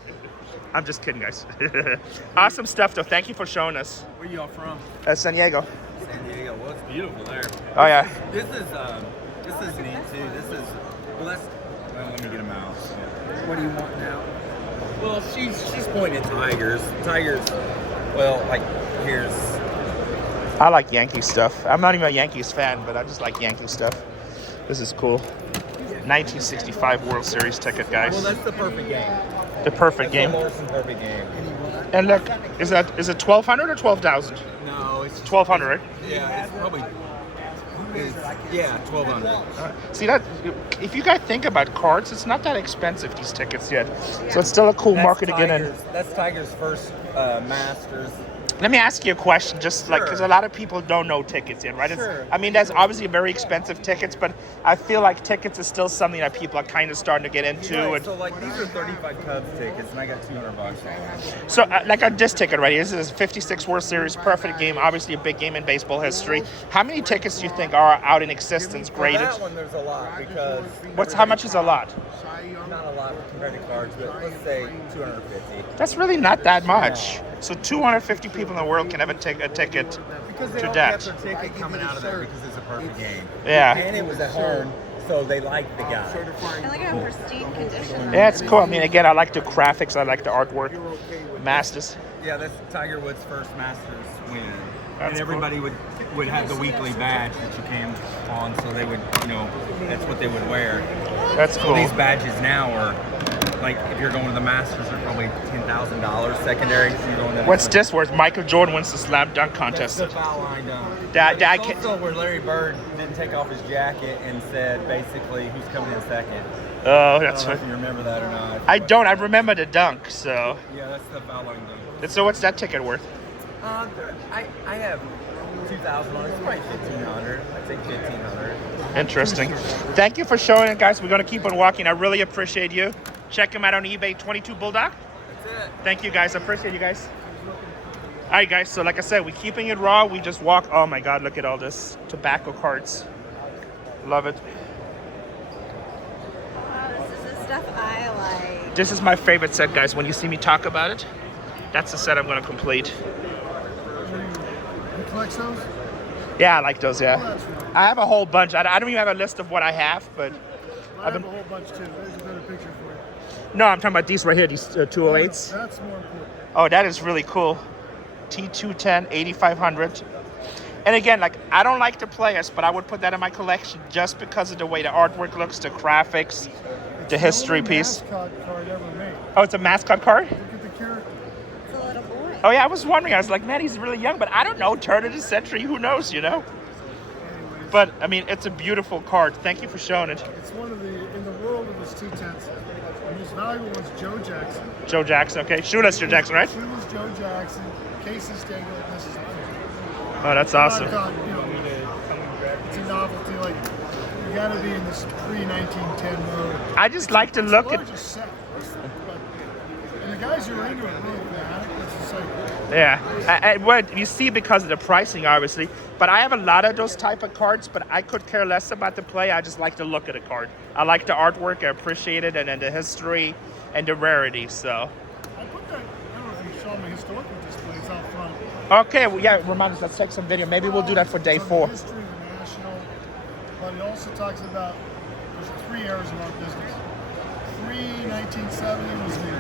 I'm just kidding, guys. Awesome stuff, though. Thank you for showing us. Where y'all from? San Diego. San Diego. Well, it's beautiful there. Oh, yeah. This is neat too. Well, let me get a mouse. What do you want now? Well, she's pointing at tigers. Tigers. Well, like here's. I like Yankee stuff. I'm not even a Yankees fan, but I just like Yankee stuff. This is cool. 1965 World Series ticket, guys. Well, that's the perfect game. The perfect game. The Morrison perfect game. And look, is it 1,200 or 12,000? No, it's 1,200, right? Yeah, it's probably. 1,200. See that? If you guys think about cards, it's not that expensive, these tickets yet. So it's still a cool market to get in. That's Tiger's first Masters. Let me ask you a question, just like, because a lot of people don't know tickets yet, right? Sure. I mean, that's obviously very expensive tickets, but I feel like tickets is still something that people are kind of starting to get into. Right, And so like these are 35 Cubs tickets, and I got $200. so, like on this ticket right here, this is 56 World Series, perfect game, obviously a big game in baseball history. How many tickets do you think are out in existence, For graded? that one, there's a lot because How much is a lot? not a lot compared to cards, but let's say 250. That's really not that much. So 250 people in the world can have a ticket Because they to all that. kept their ticket coming out of there because it's a perfect game. Yeah. And it was at home, so they liked the guy. And look at how pristine condition. Yeah, it's cool. I mean, again, I like the graphics. I like the artwork. Masters. Yeah, that's Tiger Woods' first Masters win. That's and everybody would have the weekly badge that you came on, so they would, that's what they would wear. That's So cool. these badges now are like if you're going to the Masters, they're probably $10,000 secondary. So you're going to What's this worth? Michael Jordan wins the slam dunk contest. That's the foul line dunk. That It's also where Larry Bird didn't take off his jacket and said basically who's coming in second. Oh, I that's don't know if funny. you remember that or not. I don't. I remember the dunk. So, Yeah, that's the foul line dunk. so what's that ticket worth? I have 2,000 on it. It's probably 1,500. I'd say 1,500. Interesting. Thank you for showing it, guys. We're gonna keep on walking. I really appreciate you. Check him out on eBay. 22 Bulldog. That's it. Thank you, guys. I appreciate you guys. All right, guys. So, like I said, we're keeping it raw. We just walk. Oh my God! Look at all this tobacco cards. Love it. Wow, this is the stuff I like. This is my favorite set, guys. When you see me talk about it, that's the set I'm gonna complete. You collect those? Yeah, I like those. Yeah. Oh, that's right. I have a whole bunch. I don't even have a list of what I have, but I have a whole bunch too. There's a better picture for you. no, I'm talking about these right here. These 208s. That's more important. Oh, that is really cool. T210 8500. And again, like I don't like the players, but I would put that in my collection just because of the way the artwork looks, the graphics, the history piece. Mascot card ever made. Oh, it's a mascot card? Look at the character. It's a little boy. Oh yeah, I was wondering. I was like, man, he's really young, but I don't know. Turn of the century, who knows, you know? But I mean, it's a beautiful card. Thank you for showing it. It's one of the, in the world of his 210s, the most valuable one's Joe Jackson. Joe Jackson, okay. Shoeless Joe Jackson, right? Shoeless Joe Jackson, Casey Stengel, and this is the Oh, that's awesome. I thought, you know, it's a novelty. Like, you got to be in this pre-1910 mode. I just like to look It's the at. largest set. And the guys who are into it really fanatic. It's just like, Yeah, what you see because of the pricing, obviously. But I have a lot of those type of cards, but I could care less about the play. I just like to look at a card. I like the artwork, I appreciate it, and then the history and the rarity. So, I put that, I don't know if you saw my historical displays out front. okay, well, yeah, remind us. Let's take some video. Maybe we'll do that for day It's on 4. the history of the national, but it also talks about there's 3 eras of our business. Pre-1970 was the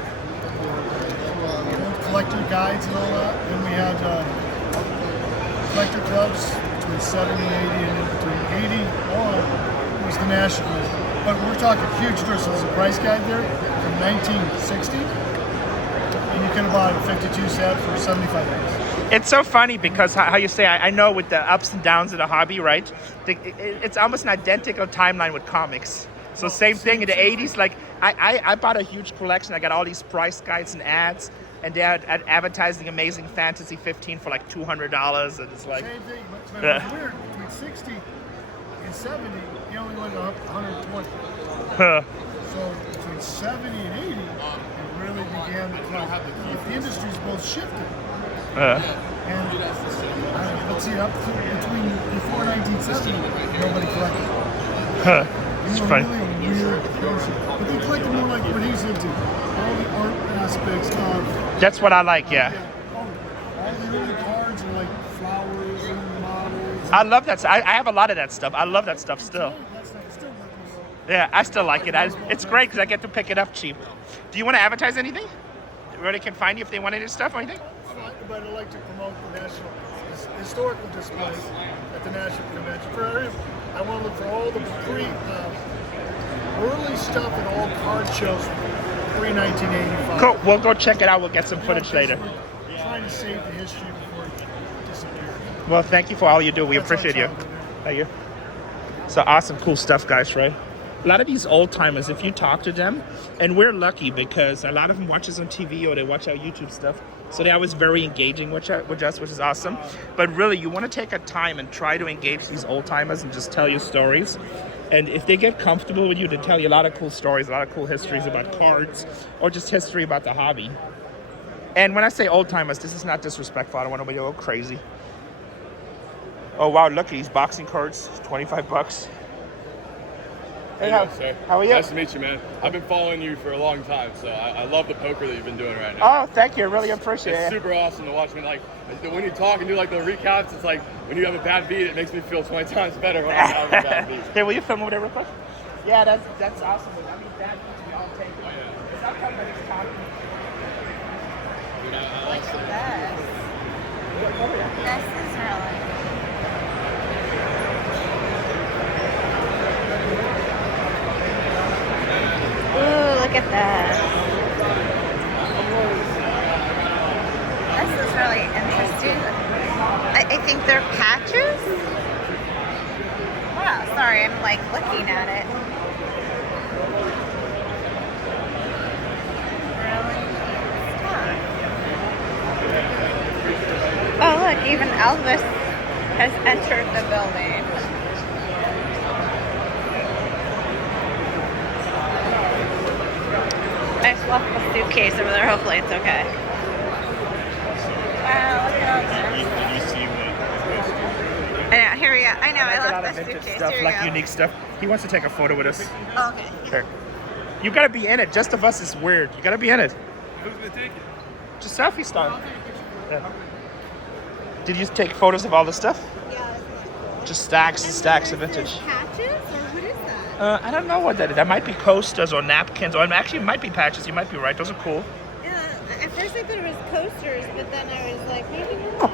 collector guides and all that. Then we had collector clubs between 70 and 80, and then between 80 on was the national. But we're talking huge difference. There's a price guide there from 1960, and you could have bought a 52 set for 75 bucks. It's so funny because how you say, I know with the ups and downs of the hobby, right? It's almost an identical timeline with comics. So same thing in the 80s. Like I bought a huge collection. I got all these price guides and ads, and they had advertising Amazing Fantasy 15 for like $200, and it's like. Same thing, but it was weird. Between 60 and 70, he only went up 120. So between 70 and 80, it really began to climb. The industries both shifted. And let's see, up to between before 1970, nobody collected. It's They were funny. really weird person. But they collected more like what he's into. All the art aspects of. That's what I like, yeah. All the early cards are like flowers and models. I love that. I have a lot of that stuff. I love that stuff still. That's not still working well. Yeah, I still like it. It's great because I get to pick it up cheap. Do you want to advertise anything? Where they can find you if they want any stuff or anything? But I'd like to promote the national historical displays at the national convention. I want to look for all the early stuff in all card shows pre-1985. Cool. We'll go check it out. We'll get some footage later. We're trying to save the history before it disappears. Well, thank you for all you do. We That's our appreciate you. job, man. Thank you. So awesome, cool stuff, guys, right? A lot of these old timers, if you talk to them, and we're lucky because a lot of them watch us on TV or they watch our YouTube stuff, so they're always very engaging with us, which is awesome. But really, you want to take a time and try to engage these old timers and just tell your stories. And if they get comfortable with you, they tell you a lot of cool stories, a lot of cool histories about cards, or just history about the hobby. And when I say old timers, this is not disrespectful. I don't want nobody to go crazy. Oh wow, look at these boxing cards, 25 bucks. Hey, how are you? Nice to meet you, man. I've been following you for a long time, so I love the poker that you've been doing right now. Oh, thank you. I really appreciate It's it. super awesome to watch me. Like, when you talk and do like the recaps, it's like when you have a bad beat, it makes me feel 20 times better when I have a bad beat. Hey, will you film over there real quick? Yeah, that's awesome. I mean, bad beats we all take. Oh, yeah. It's not coming to this topic. Dude, I Look at this. This is really. Ooh, look at at that. This is really interesting. I think they're patches. Wow, sorry, I'm like looking at it. Really stuff. Oh look, even Elvis has entered the building. I just left the suitcase over there. Hopefully it's okay. Wow, look at all this. Did you see what? I know, here we go. I know, I left the Vintage suitcase. stuff, Here we like go. unique stuff. He wants to take a photo with us. Oh, okay. Here. You gotta be in it. Just of us is weird. You gotta be in it. Who's gonna take it? Just selfie style. Yeah. Did you take photos of all the stuff? Yeah. Just stacks and stacks of vintage. Patches, or what is that? I don't know what that is. That might be coasters or napkins, or actually it might be patches. You might be right. Those are cool. Yeah, at first I thought it was coasters, but then I was like, maybe not.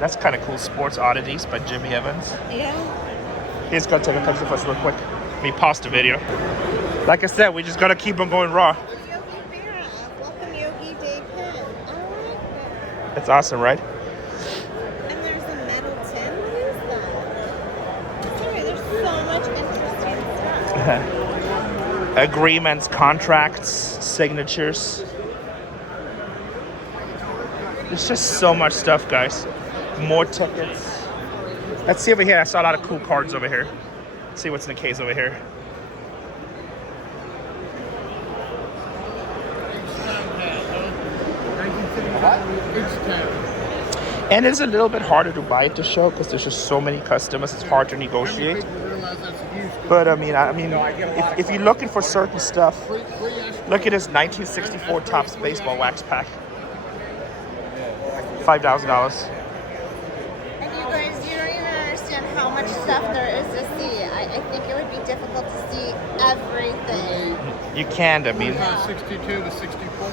That's kind of cool. Sports Oddities by Jimmy Evans. Yeah. He's gonna take a picture of us real quick. Let me pause the video. Like I said, we just gotta keep on going raw. Yogi Berra, welcome Yogi Day Pen. I like that. That's awesome, right? And there's a metal tin. What is that? Sorry, there's so much interesting stuff. Agreements, contracts, signatures. There's just so much stuff, guys. More tickets. Let's see over here. I saw a lot of cool cards over here. Let's see what's in the case over here. And it's a little bit harder to buy at the show because there's just so many customers. It's hard to negotiate. But I mean, if you're looking for certain stuff, look at this 1964 Topps baseball wax pack. $5,000. And you guys, you don't even understand how much stuff there is to see. I think it would be difficult to see everything. You can't. I mean, 62 to 64.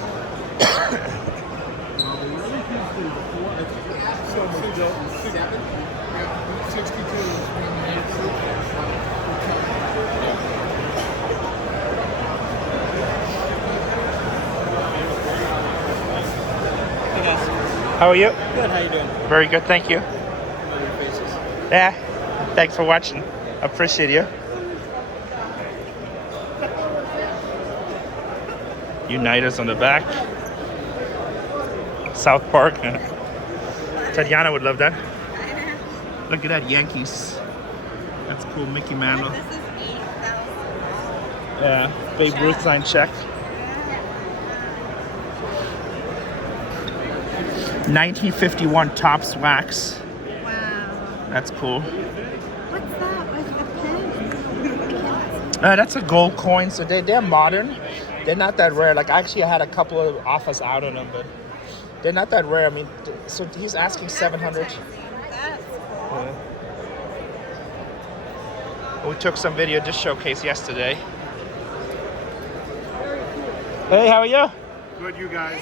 how are you? Good, how you doing? Very good, thank you. Yeah, thanks for watching. Appreciate you. Unitas on the back. South Park. Tatiana would love that. Look at that, Yankees. That's cool, Mickey Mantle. This is 8,000. Yeah, Babe Ruth signed check. 1951 Topps wax. Wow. That's cool. What's that? With a pen? That's a gold coin, so they're modern. They're not that rare. Like, actually, I had a couple of offers out on them, but they're not that rare. I mean, so he's asking 700. That's cool. Yeah. We took some video at this showcase yesterday. Hey, how are you? Good, you guys.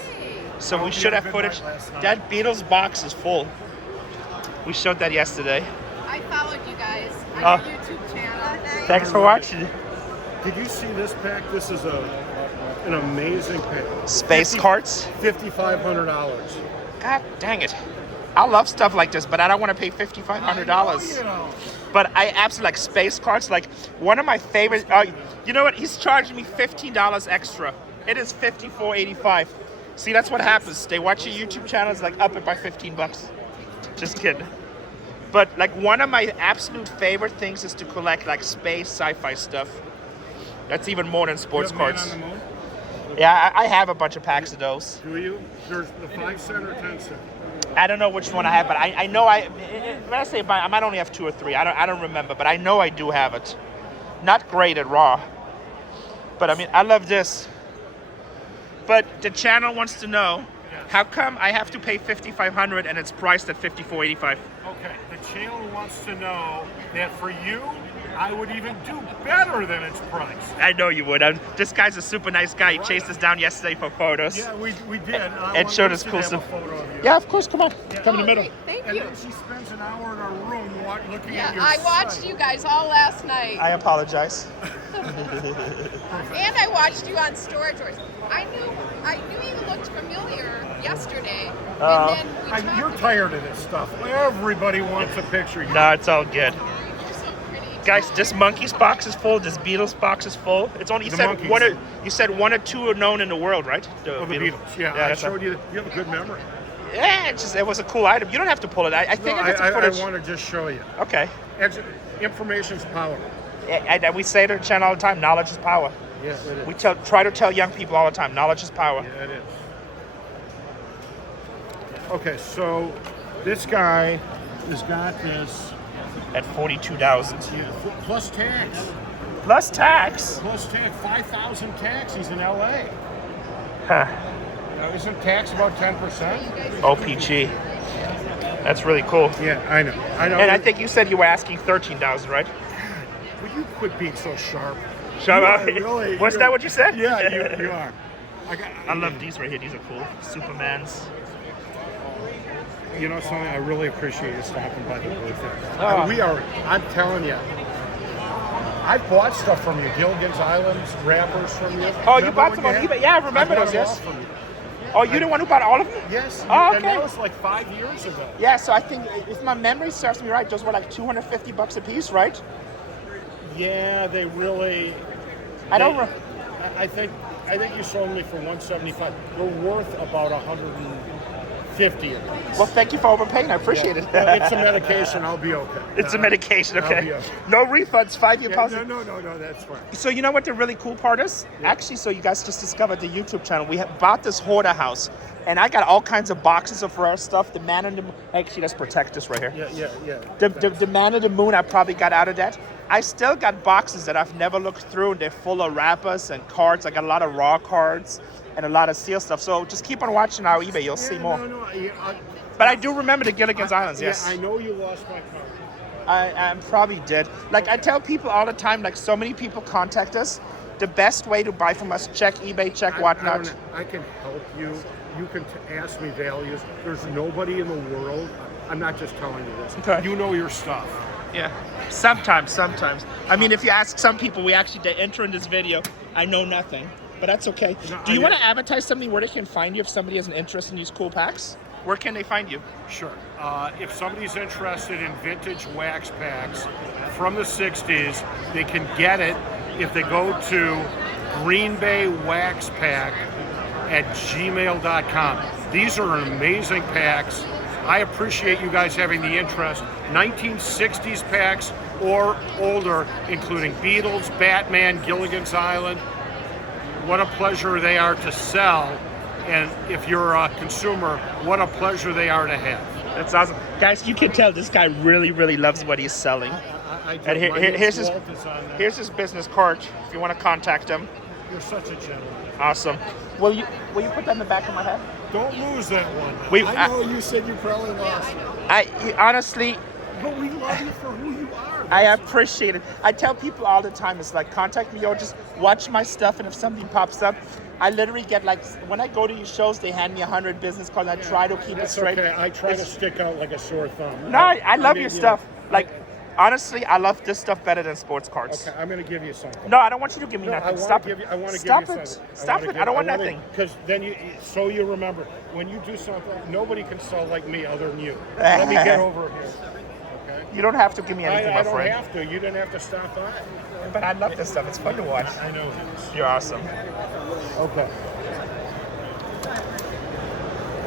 So we should have footage. That Beatles box is full. We showed that yesterday. I followed you guys on Oh. your YouTube channel. Thanks for watching. Did you see this pack? This is an amazing pack. Space carts. $5,500. God dang it. I love stuff like this, but I don't want to pay $5,500. You know. But I absolutely like space carts. Like, one of my favorite. You know what? He's charging me $15 extra. It is $54.85. See, that's what happens. They watch your YouTube channel, it's like up it by $15. Just kidding. But like, one of my absolute favorite things is to collect like space sci-fi stuff. That's even more than sports cards. Man on the Moon? Yeah, I have a bunch of packs of those. Do you? There's the 5 cent or 10 cent. I don't know which one I have, but I know when I say buy, I might only have 2 or 3. I don't remember, but I know I do have it. Not great at raw, but I mean, I love this. But the channel wants to know, how come I have to pay $5,500 and it's priced at $54.85? Okay, the channel wants to know that for you, I would even do better than its price. I know you would. This guy's a super nice guy. He chased us down yesterday for photos. Yeah, we did. And showed us cool stuff. Yeah, of course. Come on. Come in the middle. Thank And you. then she spends an hour in our room looking Yeah, at your I watched site. you guys all last night. I apologize. And I watched you on Storagewars. I knew you looked familiar yesterday. And then we talked. You're tired of this stuff. Everybody wants a picture. No, it's all good. You're so pretty. Guys, this Monkeys box is full. This Beatles box is full. It's only you The said Monkees. one or two are known in the world, right? The Beatles. Yeah, I that's showed you. You have a good memory. Yeah, it was a cool item. You don't have to pull it. I think I got some I footage. want to just show you. Okay. Information's power. And we say to the channel all the time, knowledge is power. Yeah, it is. We try to tell young people all the time, knowledge is power. Yeah, it is. Okay, so this guy has got this At 42,000. plus tax. Plus tax. Plus tax, 5,000 tax. He's in LA. Huh. Now, isn't tax about 10%? OPG. That's really cool. Yeah, I know. And I think you said you were asking 13,000, right? Would you quit being so sharp? Shut up. Really, Wasn't that what you said? Yeah, you are. I love these right here. These are cool. Supermans. You know something? I really appreciate you stopping by the booth. Oh. I'm telling you, I bought stuff from you, Gilligan's Islands, wrappers from you. Oh, Remember you bought when some on had- eBay? Yeah, I remember I bought those, them all yes. from you. Oh, you're the one who bought all of them? Yes. Oh, And that okay. was like 5 years ago. Yeah, so I think, if my memory serves me right, those were like $250 a piece, right? Yeah, they really. I don't they- re- I think you sold me for $175. They're worth about $150 a piece. Well, thank you for overpaying. I appreciate it. Well, it's a medication. I'll be okay. It's a medication, I'll okay. be okay. No refunds, 5-year Yeah, policy. no, that's fine. So you know what the really cool part is? Actually, so you guys just discovered the YouTube channel. We have bought this hoarder house, and I got all kinds of boxes of rare stuff. The Man in the Moon. Actually, let's protect this right here. Yeah. The Man in the Moon, I probably got out of that. I still got boxes that I've never looked through, and they're full of wrappers and cards. I got a lot of raw cards and a lot of seal stuff. So just keep on watching our eBay. You'll see more. But I do remember the Gilligan's Islands, yes. Yeah, I know you lost my card. I probably did. Like, I tell people all the time, like, so many people contact us. The best way to buy from us, check eBay, check whatnot. I can help you. You can ask me values. There's nobody in the world. I'm not just telling you this. Okay. You know your stuff. Yeah. Sometimes. I mean, if you ask some people, they enter in this video, I know nothing. But that's okay. No, Do you want to advertise something where they can find you if somebody has an interest in these cool packs? Where can they find you? Sure. If somebody's interested in vintage wax packs from the 60s, they can get it if they go to greenbaywaxpack@gmail.com. These are amazing packs. I appreciate you guys having the interest. 1960s packs or older, including Beatles, Batman, Gilligan's Island. What a pleasure they are to sell. And if you're a consumer, what a pleasure they are to have. That's awesome. Guys, you can tell this guy really, really loves what he's selling. I do. And My name's here's his Walt is on there. here's his business card if you want to contact him. You're such a gentleman. Awesome. Will you put that in the back of my head? Don't lose that one. I know you said you probably lost it. Honestly, But we love you for who you are. I appreciate it. I tell people all the time, it's like, contact me or just watch my stuff, and if something pops up, I literally get, like, when I go to these shows, they hand me 100 business cards. I try to keep it That's straight. okay. I try to stick out like a sore thumb. No, I love mean, your you stuff. know, Like, honestly, I love this stuff better than sports cards. Okay, I'm going to give you something. No, I don't want you to give me No, nothing. I Stop want it. to give you. I want to Stop give you it. something. Stop it. I don't want nothing. Because then so you remember, when you do something, nobody can sell like me other than you. Let me get over here. Okay. You don't have to give me anything, I my don't friend. have to. You didn't have to stop by. But I love this stuff. It's fun to watch. I know this. You're awesome. Okay.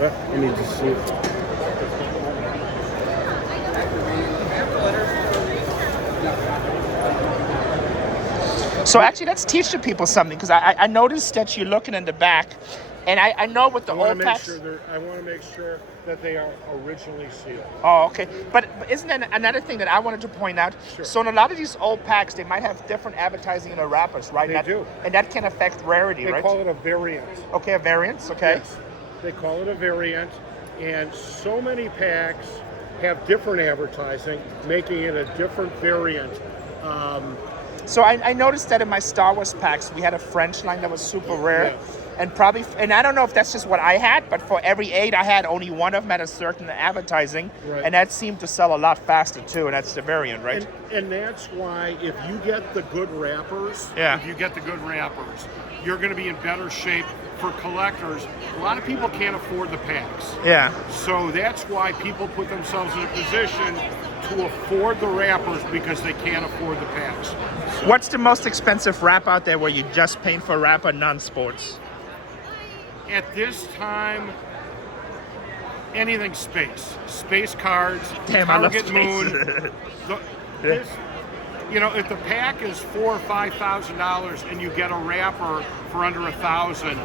I need to see it. So actually, let's teach the people something, because I noticed that you're looking in the back, and I know with the I want old to make packs. sure I want to make sure that they are originally sealed. Oh, okay. But isn't that another thing that I wanted to point out? Sure. So in a lot of these old packs, they might have different advertising in the wrappers, right? They do. And that can affect rarity, They right? call it a variant. Okay, a variance, okay. Yes, they call it a variant, and so many packs have different advertising, making it a different variant So I noticed that in my Star Wars packs, we had a French line that was super rare. And I don't know if that's just what I had, but for every 8 I had, only one of them had a certain advertising. Right. And that seemed to sell a lot faster too, and that's the variant, right? And that's why if you get the good wrappers, you're going to be in better shape for collectors. A lot of people can't afford the packs. Yeah. So that's why people put themselves in a position to afford the wrappers because they can't afford the packs. What's the most expensive wrap out there where you're just paying for a wrapper, non-sports? At this time, anything space cards, Damn, I love Target space. Moon. If the pack is $4,000 or $5,000 and you get a wrapper for under $1,000,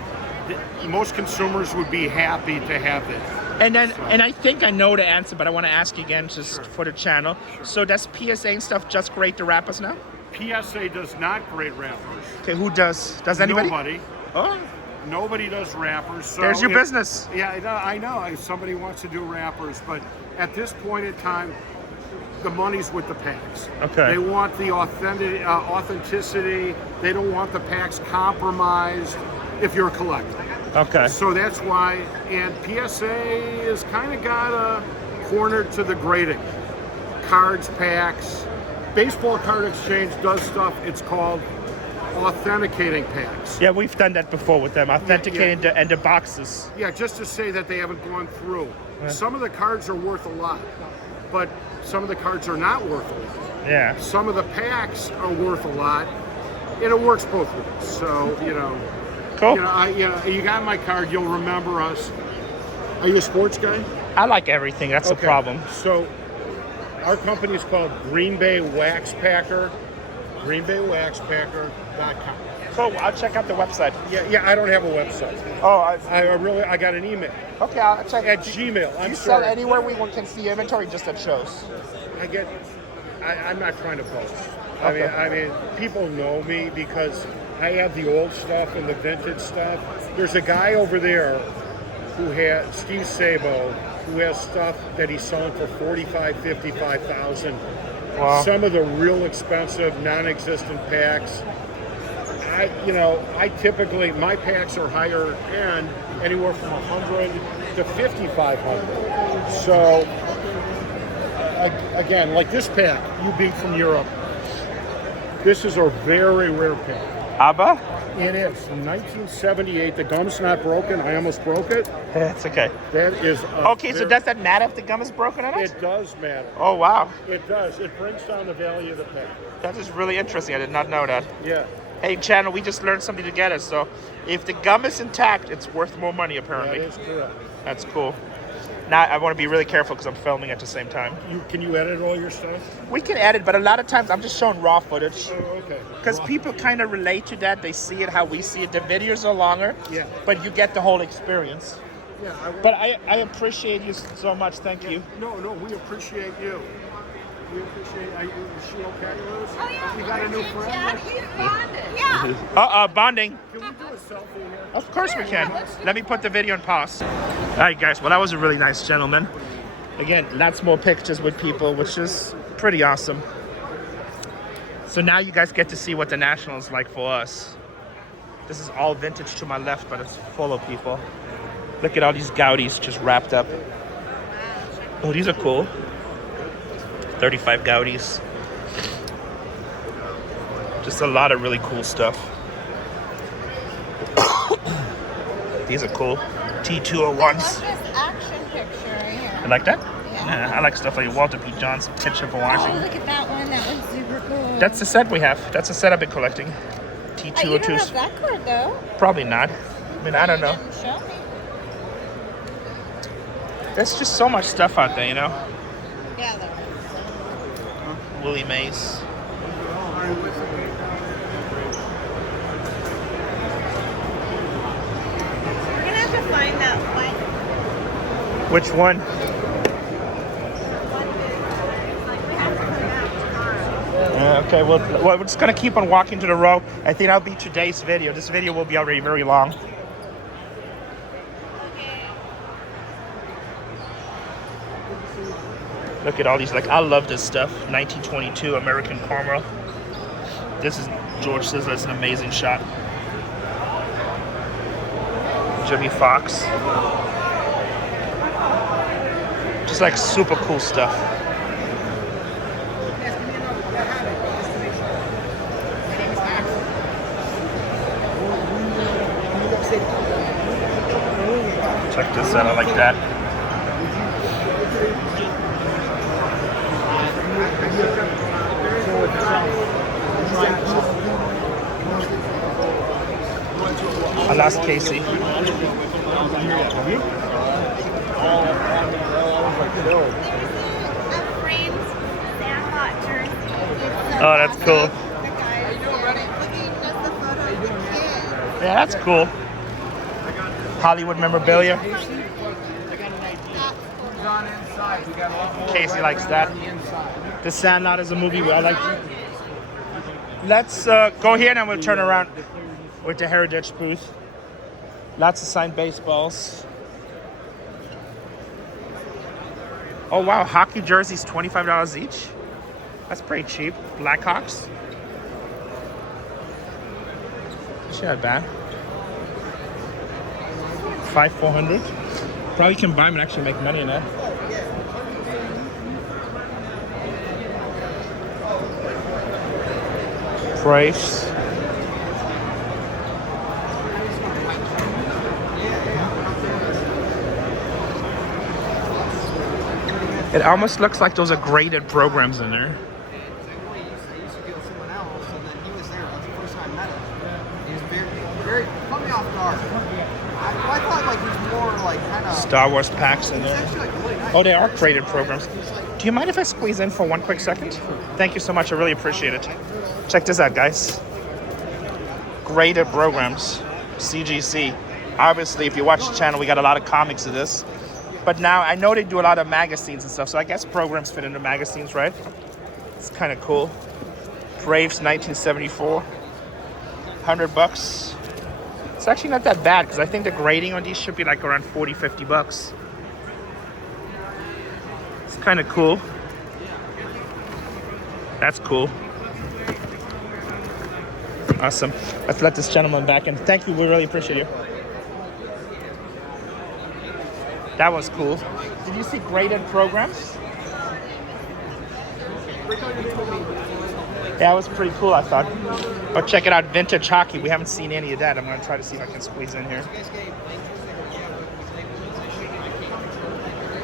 most consumers would be happy to have that. And I think I know the answer, but I want to ask you again just for the channel. So does PSA and stuff just grade the wrappers now? PSA does not grade wrappers. Okay, who does? Does anybody? Nobody. Oh. Nobody does wrappers. So There's your business. Yeah, I know. If somebody wants to do wrappers, but at this point in time, the money's with the packs. Okay. They want the authenticity. They don't want the packs compromised if you're a collector. Okay. So that's why, and PSA has kind of got a corner to the grading. Cards, packs. Baseball Card Exchange does stuff, it's called authenticating packs. Yeah, we've done that before with them, authenticating and the boxes. Yeah, just to say that they haven't gone through. Some of the cards are worth a lot, but some of the cards are not worth a lot. Yeah. Some of the packs are worth a lot, and it works both ways. So, Cool. You got my card, you'll remember us. Are you a sports guy? I like everything, that's the problem. So, our company is called Green Bay Wax Packer, greenbaywaxpacker.com. Cool, I'll check out the website. Yeah, I don't have a website. Oh, I got an email. Okay, I'll check. At Gmail. Do you sell anywhere we can see inventory, just at shows? I'm not trying to boast. Okay. I mean, people know me because I have the old stuff and the vintage stuff. There's a guy over there who has, Steve Sabo, who has stuff that he's selling for $45,000, $55,000. Wow. Some of the real expensive, non-existent packs. I typically, my packs are higher end, anywhere from $100 to $5,500. So, again, like this pack, you beat from Europe. This is a very rare pack. ABBA? It is. In 1978, the gum's not broken. I almost broke it. It's okay. That is. Okay, so does that matter if the gum is broken on it? It does matter. Oh, wow. It does. It brings down the value of the pack. That is really interesting. I did not know that. Yeah. Hey, channel, we just learned something together. So if the gum is intact, it's worth more money, apparently. That is correct. That's cool. Now, I want to be really careful because I'm filming at the same time. Can you edit all your stuff? We can edit, but a lot of times I'm just showing raw footage. Oh, okay. Because people kind of relate to that. They see it how we see it. The videos are longer, but you get the whole experience. Yeah. But I appreciate you so much. Thank you. No, we appreciate you. We appreciate. Is she okay, Rose? Oh, yeah. You got a new friend? Yeah, we've bonded. Yeah. Bonding. Can we do a selfie here? Of course we can. Let me put the video on pause. All right, guys. Well, that was a really nice gentleman. Again, lots more pictures with people, which is pretty awesome. So now you guys get to see what the National is like for us. This is all vintage to my left, but it's full of people. Look at all these Gaudis just wrapped up. Oh, these are cool. 35 Gaudis. Just a lot of really cool stuff. These are cool. T201s. I like this action picture right here. You like that? Yeah, I like stuff like Walter P. Johnson picture for Oh, Washington. look at that one. That one's super cool. That's the set we have. That's the set I've been collecting. You don't T202s. have that card, though. Probably not. I mean, I don't know. You didn't show me. There's just so much stuff out there, you know? Yeah, there is. Willie Mays. We're gonna have to find that one. Which one? Okay, well, we're just gonna keep on walking to the row. I think that'll be today's video. This video will be already very long. Look at all these, like, I love this stuff. 1922 American Caramel. This is George Sizzler. It's an amazing shot. Jimmy Fox. Just like super cool stuff. Check this out, I like that. I lost Casey. Oh, that's cool. Yeah, that's cool. Hollywood memorabilia. Casey likes that. The Sandlot is a movie I like. Let's go here and then we'll turn around with the Heritage booth. Lots of signed baseballs. Oh wow, hockey jerseys, $25 each. That's pretty cheap. Blackhawks. It's not bad. $400. Probably can buy them and actually make money in that. Price. It almost looks like those are graded programs in there. Star Wars packs in there. Oh, they are graded programs. Do you mind if I squeeze in for one quick second? Thank you so much. I really appreciate it. Check this out, guys. Graded programs. CGC. Obviously, if you watch the channel, we got a lot of comics of this. But now I know they do a lot of magazines and stuff, so I guess programs fit into magazines, right? It's kind of cool. Braves 1974. $100. It's actually not that bad because I think the grading on these should be like around $40-50. It's kind of cool. That's cool. Awesome. Let's let this gentleman back in. Thank you. We really appreciate you. That was cool. Did you see graded programs? Yeah, it was pretty cool, I thought. But check it out, vintage hockey. We haven't seen any of that. I'm going to try to see if I can squeeze in here.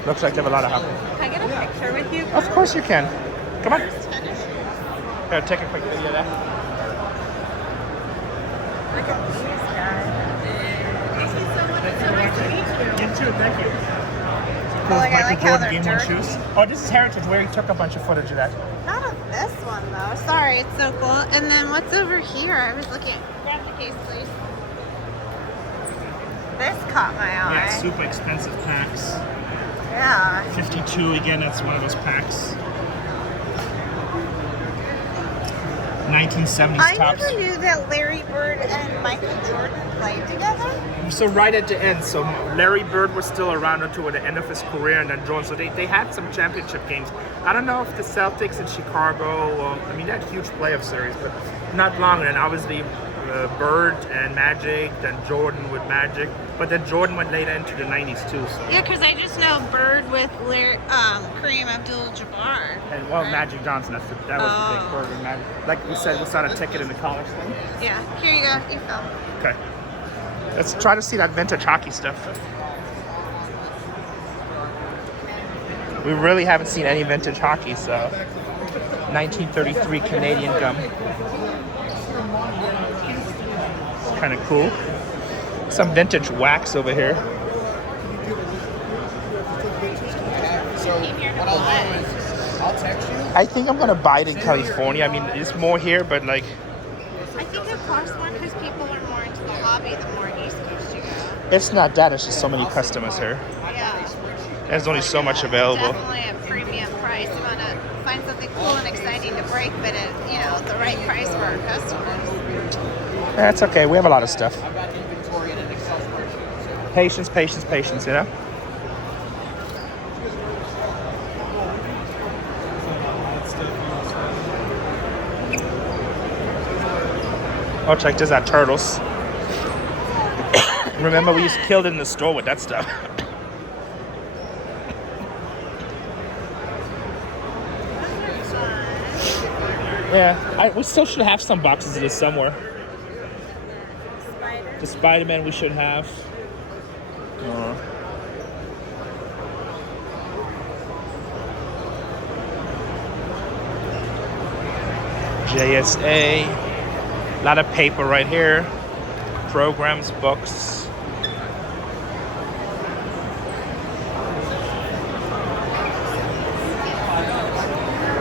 Looks like they have a lot of hockey. Can I get a picture with you? Of course you can. Come on. Gotta take a quick video of that. Look at these guys. Thank you so much. It's so nice to meet you. You too, thank you. Oh, like, I like how they're Game dirty. One shoes. Oh, this is Heritage, where he took a bunch of footage of that. Not of this one though. Sorry, it's so cool. And then what's over here? I was looking. Grab the case, please. This caught my eye. Yeah, super expensive packs. Yeah. 52 again. That's one of those packs. 1970s I tops. never knew that Larry Bird and Michael Jordan played together. So right at the end, so Larry Bird was still around until the end of his career, and then Jordan. So they had some championship games. I don't know if the Celtics in Chicago. I mean, that huge playoff series, but not long. And obviously, Bird and Magic, then Jordan with Magic, but then Jordan went later into the 90s too. So. Yeah, because I just know Bird with Kareem Abdul-Jabbar. And well, right? Magic Johnson. That was the big Bird with Magic. Like we said, what's on a ticket in the college thing? Yeah. Here you go. You film. Okay. Let's try to see that vintage hockey stuff. We really haven't seen any vintage hockey, so 1933 Canadian gum. It's kind of cool. Some vintage wax over here. I'll text you. I think I'm gonna buy it in California. I mean, it's more here, but like. I think it costs more because people are more into the hobby the more East Coast you go. It's not that. It's just so many customers here. Yeah. There's only so much available. Definitely a premium price. You want to find something cool and exciting to break, but at the right price for our customers. That's okay. We have a lot of stuff. Patience, patience, patience, you know? Oh, check this out, turtles. Remember, we used to kill it in the store with that stuff. Yeah, we still should have some boxes of this somewhere. The Spider-Man we should have. JSA. A lot of paper right here. Programs, books.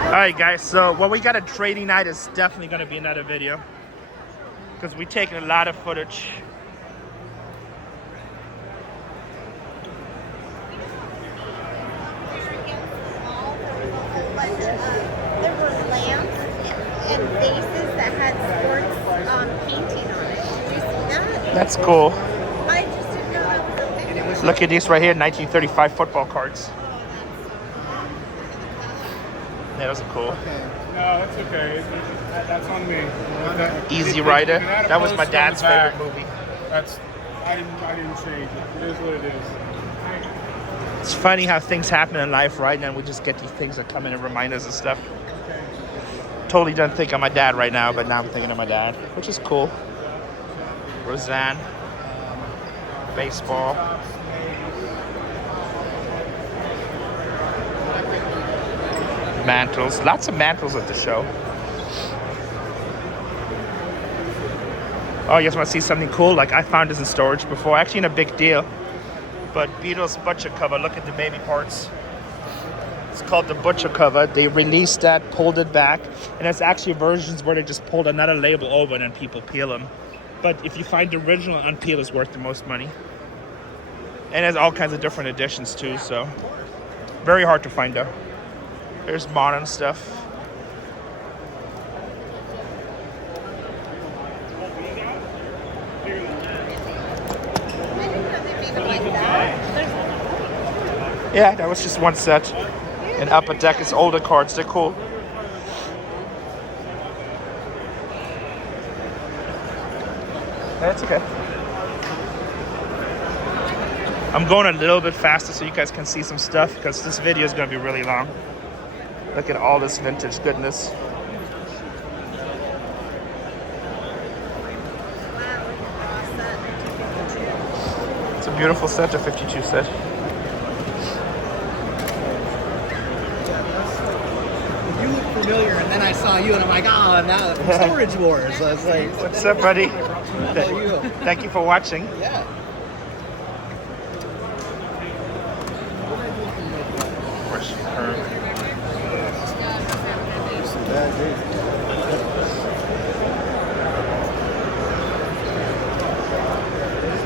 Alright guys, so what we got at trading night is definitely going to be another video. Because we're taking a lot of footage. There were lamps and vases that had sports painting on it. Did you see that? That's cool. I just didn't know that was a thing. Look at these right here, 1935 football cards. Yeah, those are cool. No, that's okay. That's on me. Easy Rider. That was my dad's favorite movie. I didn't change it. It is what it is. It's funny how things happen in life, right? And then we just get these things that come in and remind us of stuff. Totally don't think of my dad right now, but now I'm thinking of my dad, which is cool. Roseanne. Baseball. Mantles. Lots of mantles at the show. Oh, you guys want to see something cool? Like, I found this in storage before. Actually, in a big deal. But Beatles Butcher cover. Look at the baby parts. It's called the Butcher cover. They released that, pulled it back. And there's actually versions where they just pulled another label over and then people peel them. But if you find the original unpeeled, is worth the most money. And there's all kinds of different editions too, so very hard to find though. There's modern stuff. Yeah, that was just one set. And Upper Deck is older cards. They're cool. That's okay. I'm going a little bit faster so you guys can see some stuff because this video is going to be really long. Look at all this vintage goodness. It's a beautiful set, a 52 set. You look familiar, and then I saw you, and I'm like, oh, now Storagewars. So I was like, what's up, buddy? Thank you for watching. Yeah.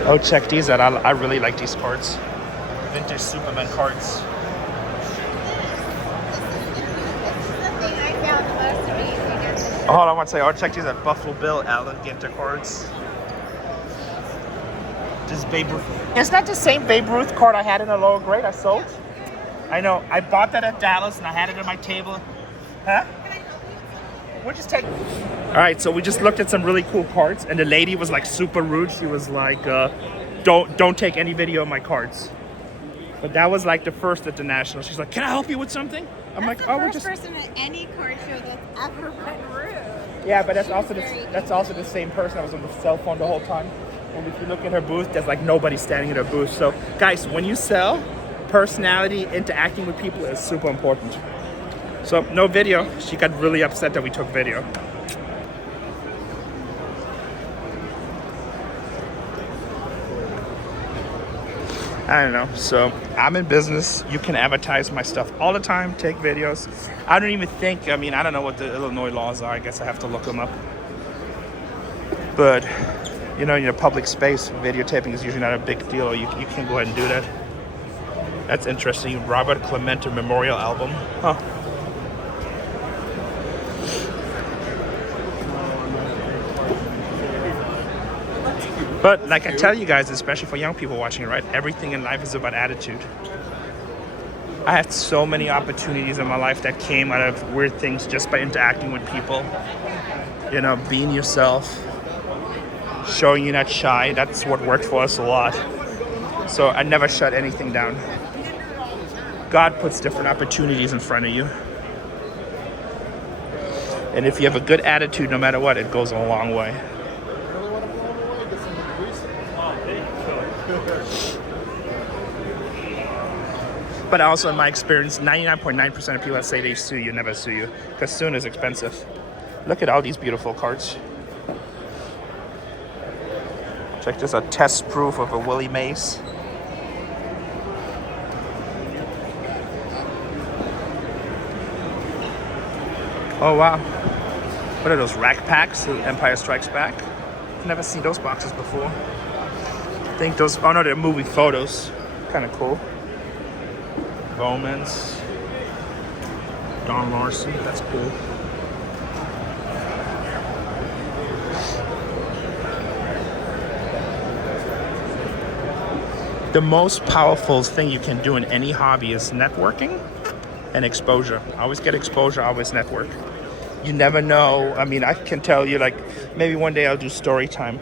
Oh, check these out. I really like these cards. Vintage Superman cards. Oh, hold on, I want to say, oh, check these out. Buffalo Bill Alligator cards. This Babe Ruth. It's not the same Babe Ruth card I had in the lower grade I sold. I know. I bought that at Dallas and I had it on my table. Huh? We'll just take. All right, so we just looked at some really cool cards, and the lady was like super rude. She was like, "Don't take any video of my cards." But that was like the first at the National. She's like, "Can I help you with something?" I'm like, "Oh, we're just." First person at any card show that's ever been rude. Yeah, but that's also the same person that was on the cell phone the whole time. And if you look at her booth, there's like nobody standing at her booth. So, guys, when you sell, personality, interacting with people is super important. So, no video. She got really upset that we took video. I don't know. So, I'm in business. You can advertise my stuff all the time, take videos. I don't even think, I don't know what the Illinois laws are. I guess I have to look them up. But, in a public space, videotaping is usually not a big deal. You can go ahead and do that. That's interesting. Robert Clemente Memorial Album. Huh. But like I tell you guys, especially for young people watching, right? Everything in life is about attitude. I had so many opportunities in my life that came out of weird things just by interacting with people. Being yourself. showing you're not shy. That's what worked for us a lot. So I never shut anything down. God puts different opportunities in front of you. And if you have a good attitude, no matter what, it goes a long way. But also, in my experience, 99.9% of people that say they sue you never sue you, because suing is expensive. Look at all these beautiful cards. Check this, a test proof of a Willie Mace. Oh wow. What are those, rack packs? The Empire Strikes Back? I've never seen those boxes before. I think those, oh no, they're movie photos. Kind of cool. Bowman's. Don Larson, that's cool. The most powerful thing you can do in any hobby is networking and exposure. Always get exposure, always network. You never know. I mean, I can tell you, like, maybe one day I'll do story time,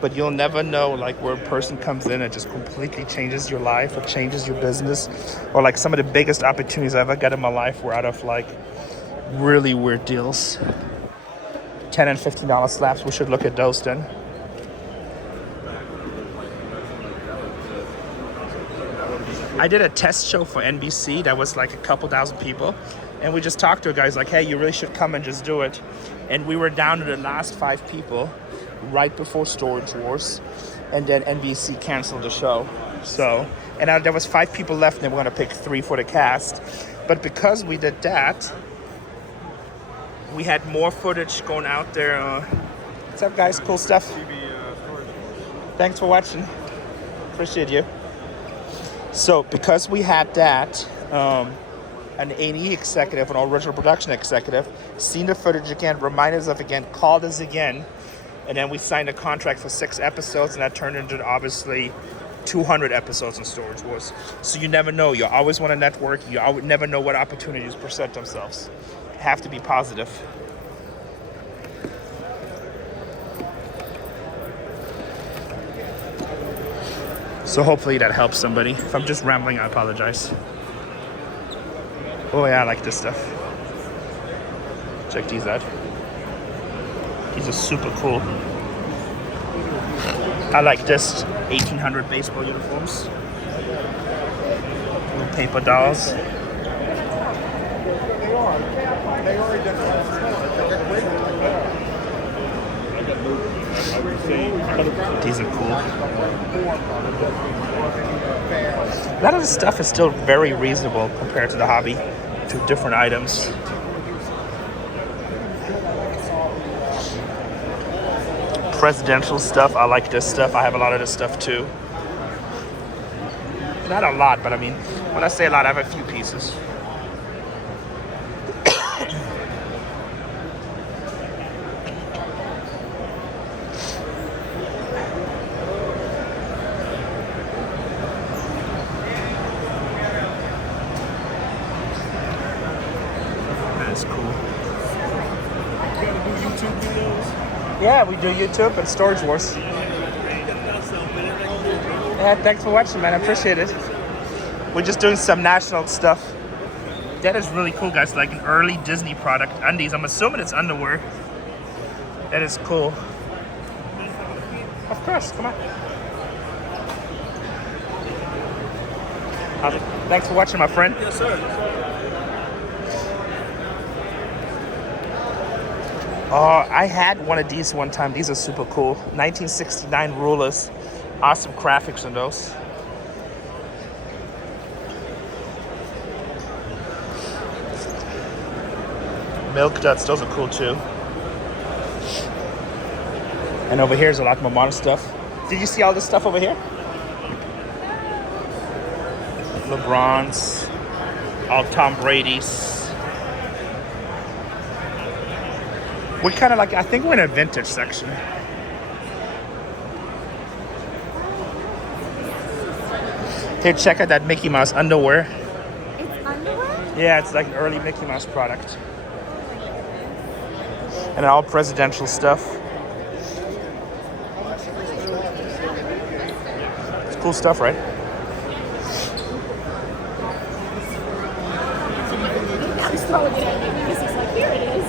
but you'll never know, like, where a person comes in and just completely changes your life or changes your business. Or, like, some of the biggest opportunities I ever got in my life were out of, like, really weird deals. $10 and $15 slabs. We should look at those then. I did a test show for NBC that was like a couple thousand people, and we just talked to a guy. He's like, hey, you really should come and just do it. And we were down to the last 5 people right before Storagewars, and then NBC canceled the show. So, and there was 5 people left, and they were gonna pick 3 for the cast. But because we did that, we had more footage going out there. What's up, guys? Cool stuff. Thanks for watching. Appreciate you. So because we had that, an A&E executive, an original production executive, seen the footage again, reminded us of again, called us again, and then we signed a contract for 6 episodes, and that turned into obviously 200 episodes in Storagewars. So you never know. You always want to network. You never know what opportunities present themselves. Have to be positive. So hopefully that helps somebody. If I'm just rambling, I apologize. Oh yeah, I like this stuff. Check these out. These are super cool. I like this 1800 baseball uniforms. Little paper dolls. These are cool. A lot of the stuff is still very reasonable compared to the hobby, to different items. Presidential stuff, I like this stuff. I have a lot of this stuff too. Not a lot, but I mean, when I say a lot, I have a few pieces. Yeah, we do YouTube and Storagewars. Yeah, thanks for watching, man. I appreciate it. We're just doing some national stuff. That is really cool, guys. Like an early Disney product. Undies. I'm assuming it's underwear. That is cool. Of course, come on. Thanks for watching, my friend. Yes, sir. I had one of these one time. These are super cool. 1969 rulers. Awesome graphics in those. Milk Duds, those are cool too. And over here's a lot more modern stuff. Did you see all this stuff over here? LeBron's, all Tom Brady's. We're kind of like, I think we're in a vintage section. Here, check out that Mickey Mouse underwear. It's underwear? Yeah, it's like an early Mickey Mouse product. And all presidential stuff. Cool stuff, right? Just throw it at me because he's like, here it is.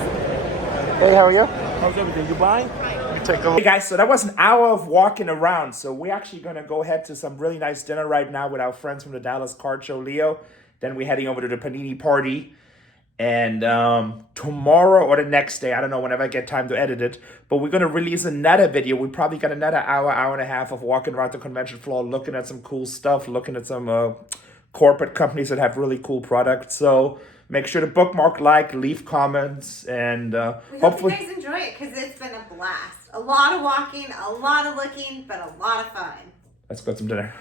Hey, how are you? How's everything? You buying? Hey guys, so that was an hour of walking around. So we're actually gonna go head to some really nice dinner right now with our friends from the Dallas Card Show, Leo. Then we're heading over to the Panini party. And tomorrow or the next day, I don't know, whenever I get time to edit it, but we're gonna release another video. We probably got another hour and a half of walking around the convention floor, looking at some cool stuff, looking at some corporate companies that have really cool products. So make sure to bookmark, like, leave comments, and We hopefully hope you guys enjoy it because it's been a blast. A lot of walking, a lot of looking, but a lot of fun. let's go to some dinner.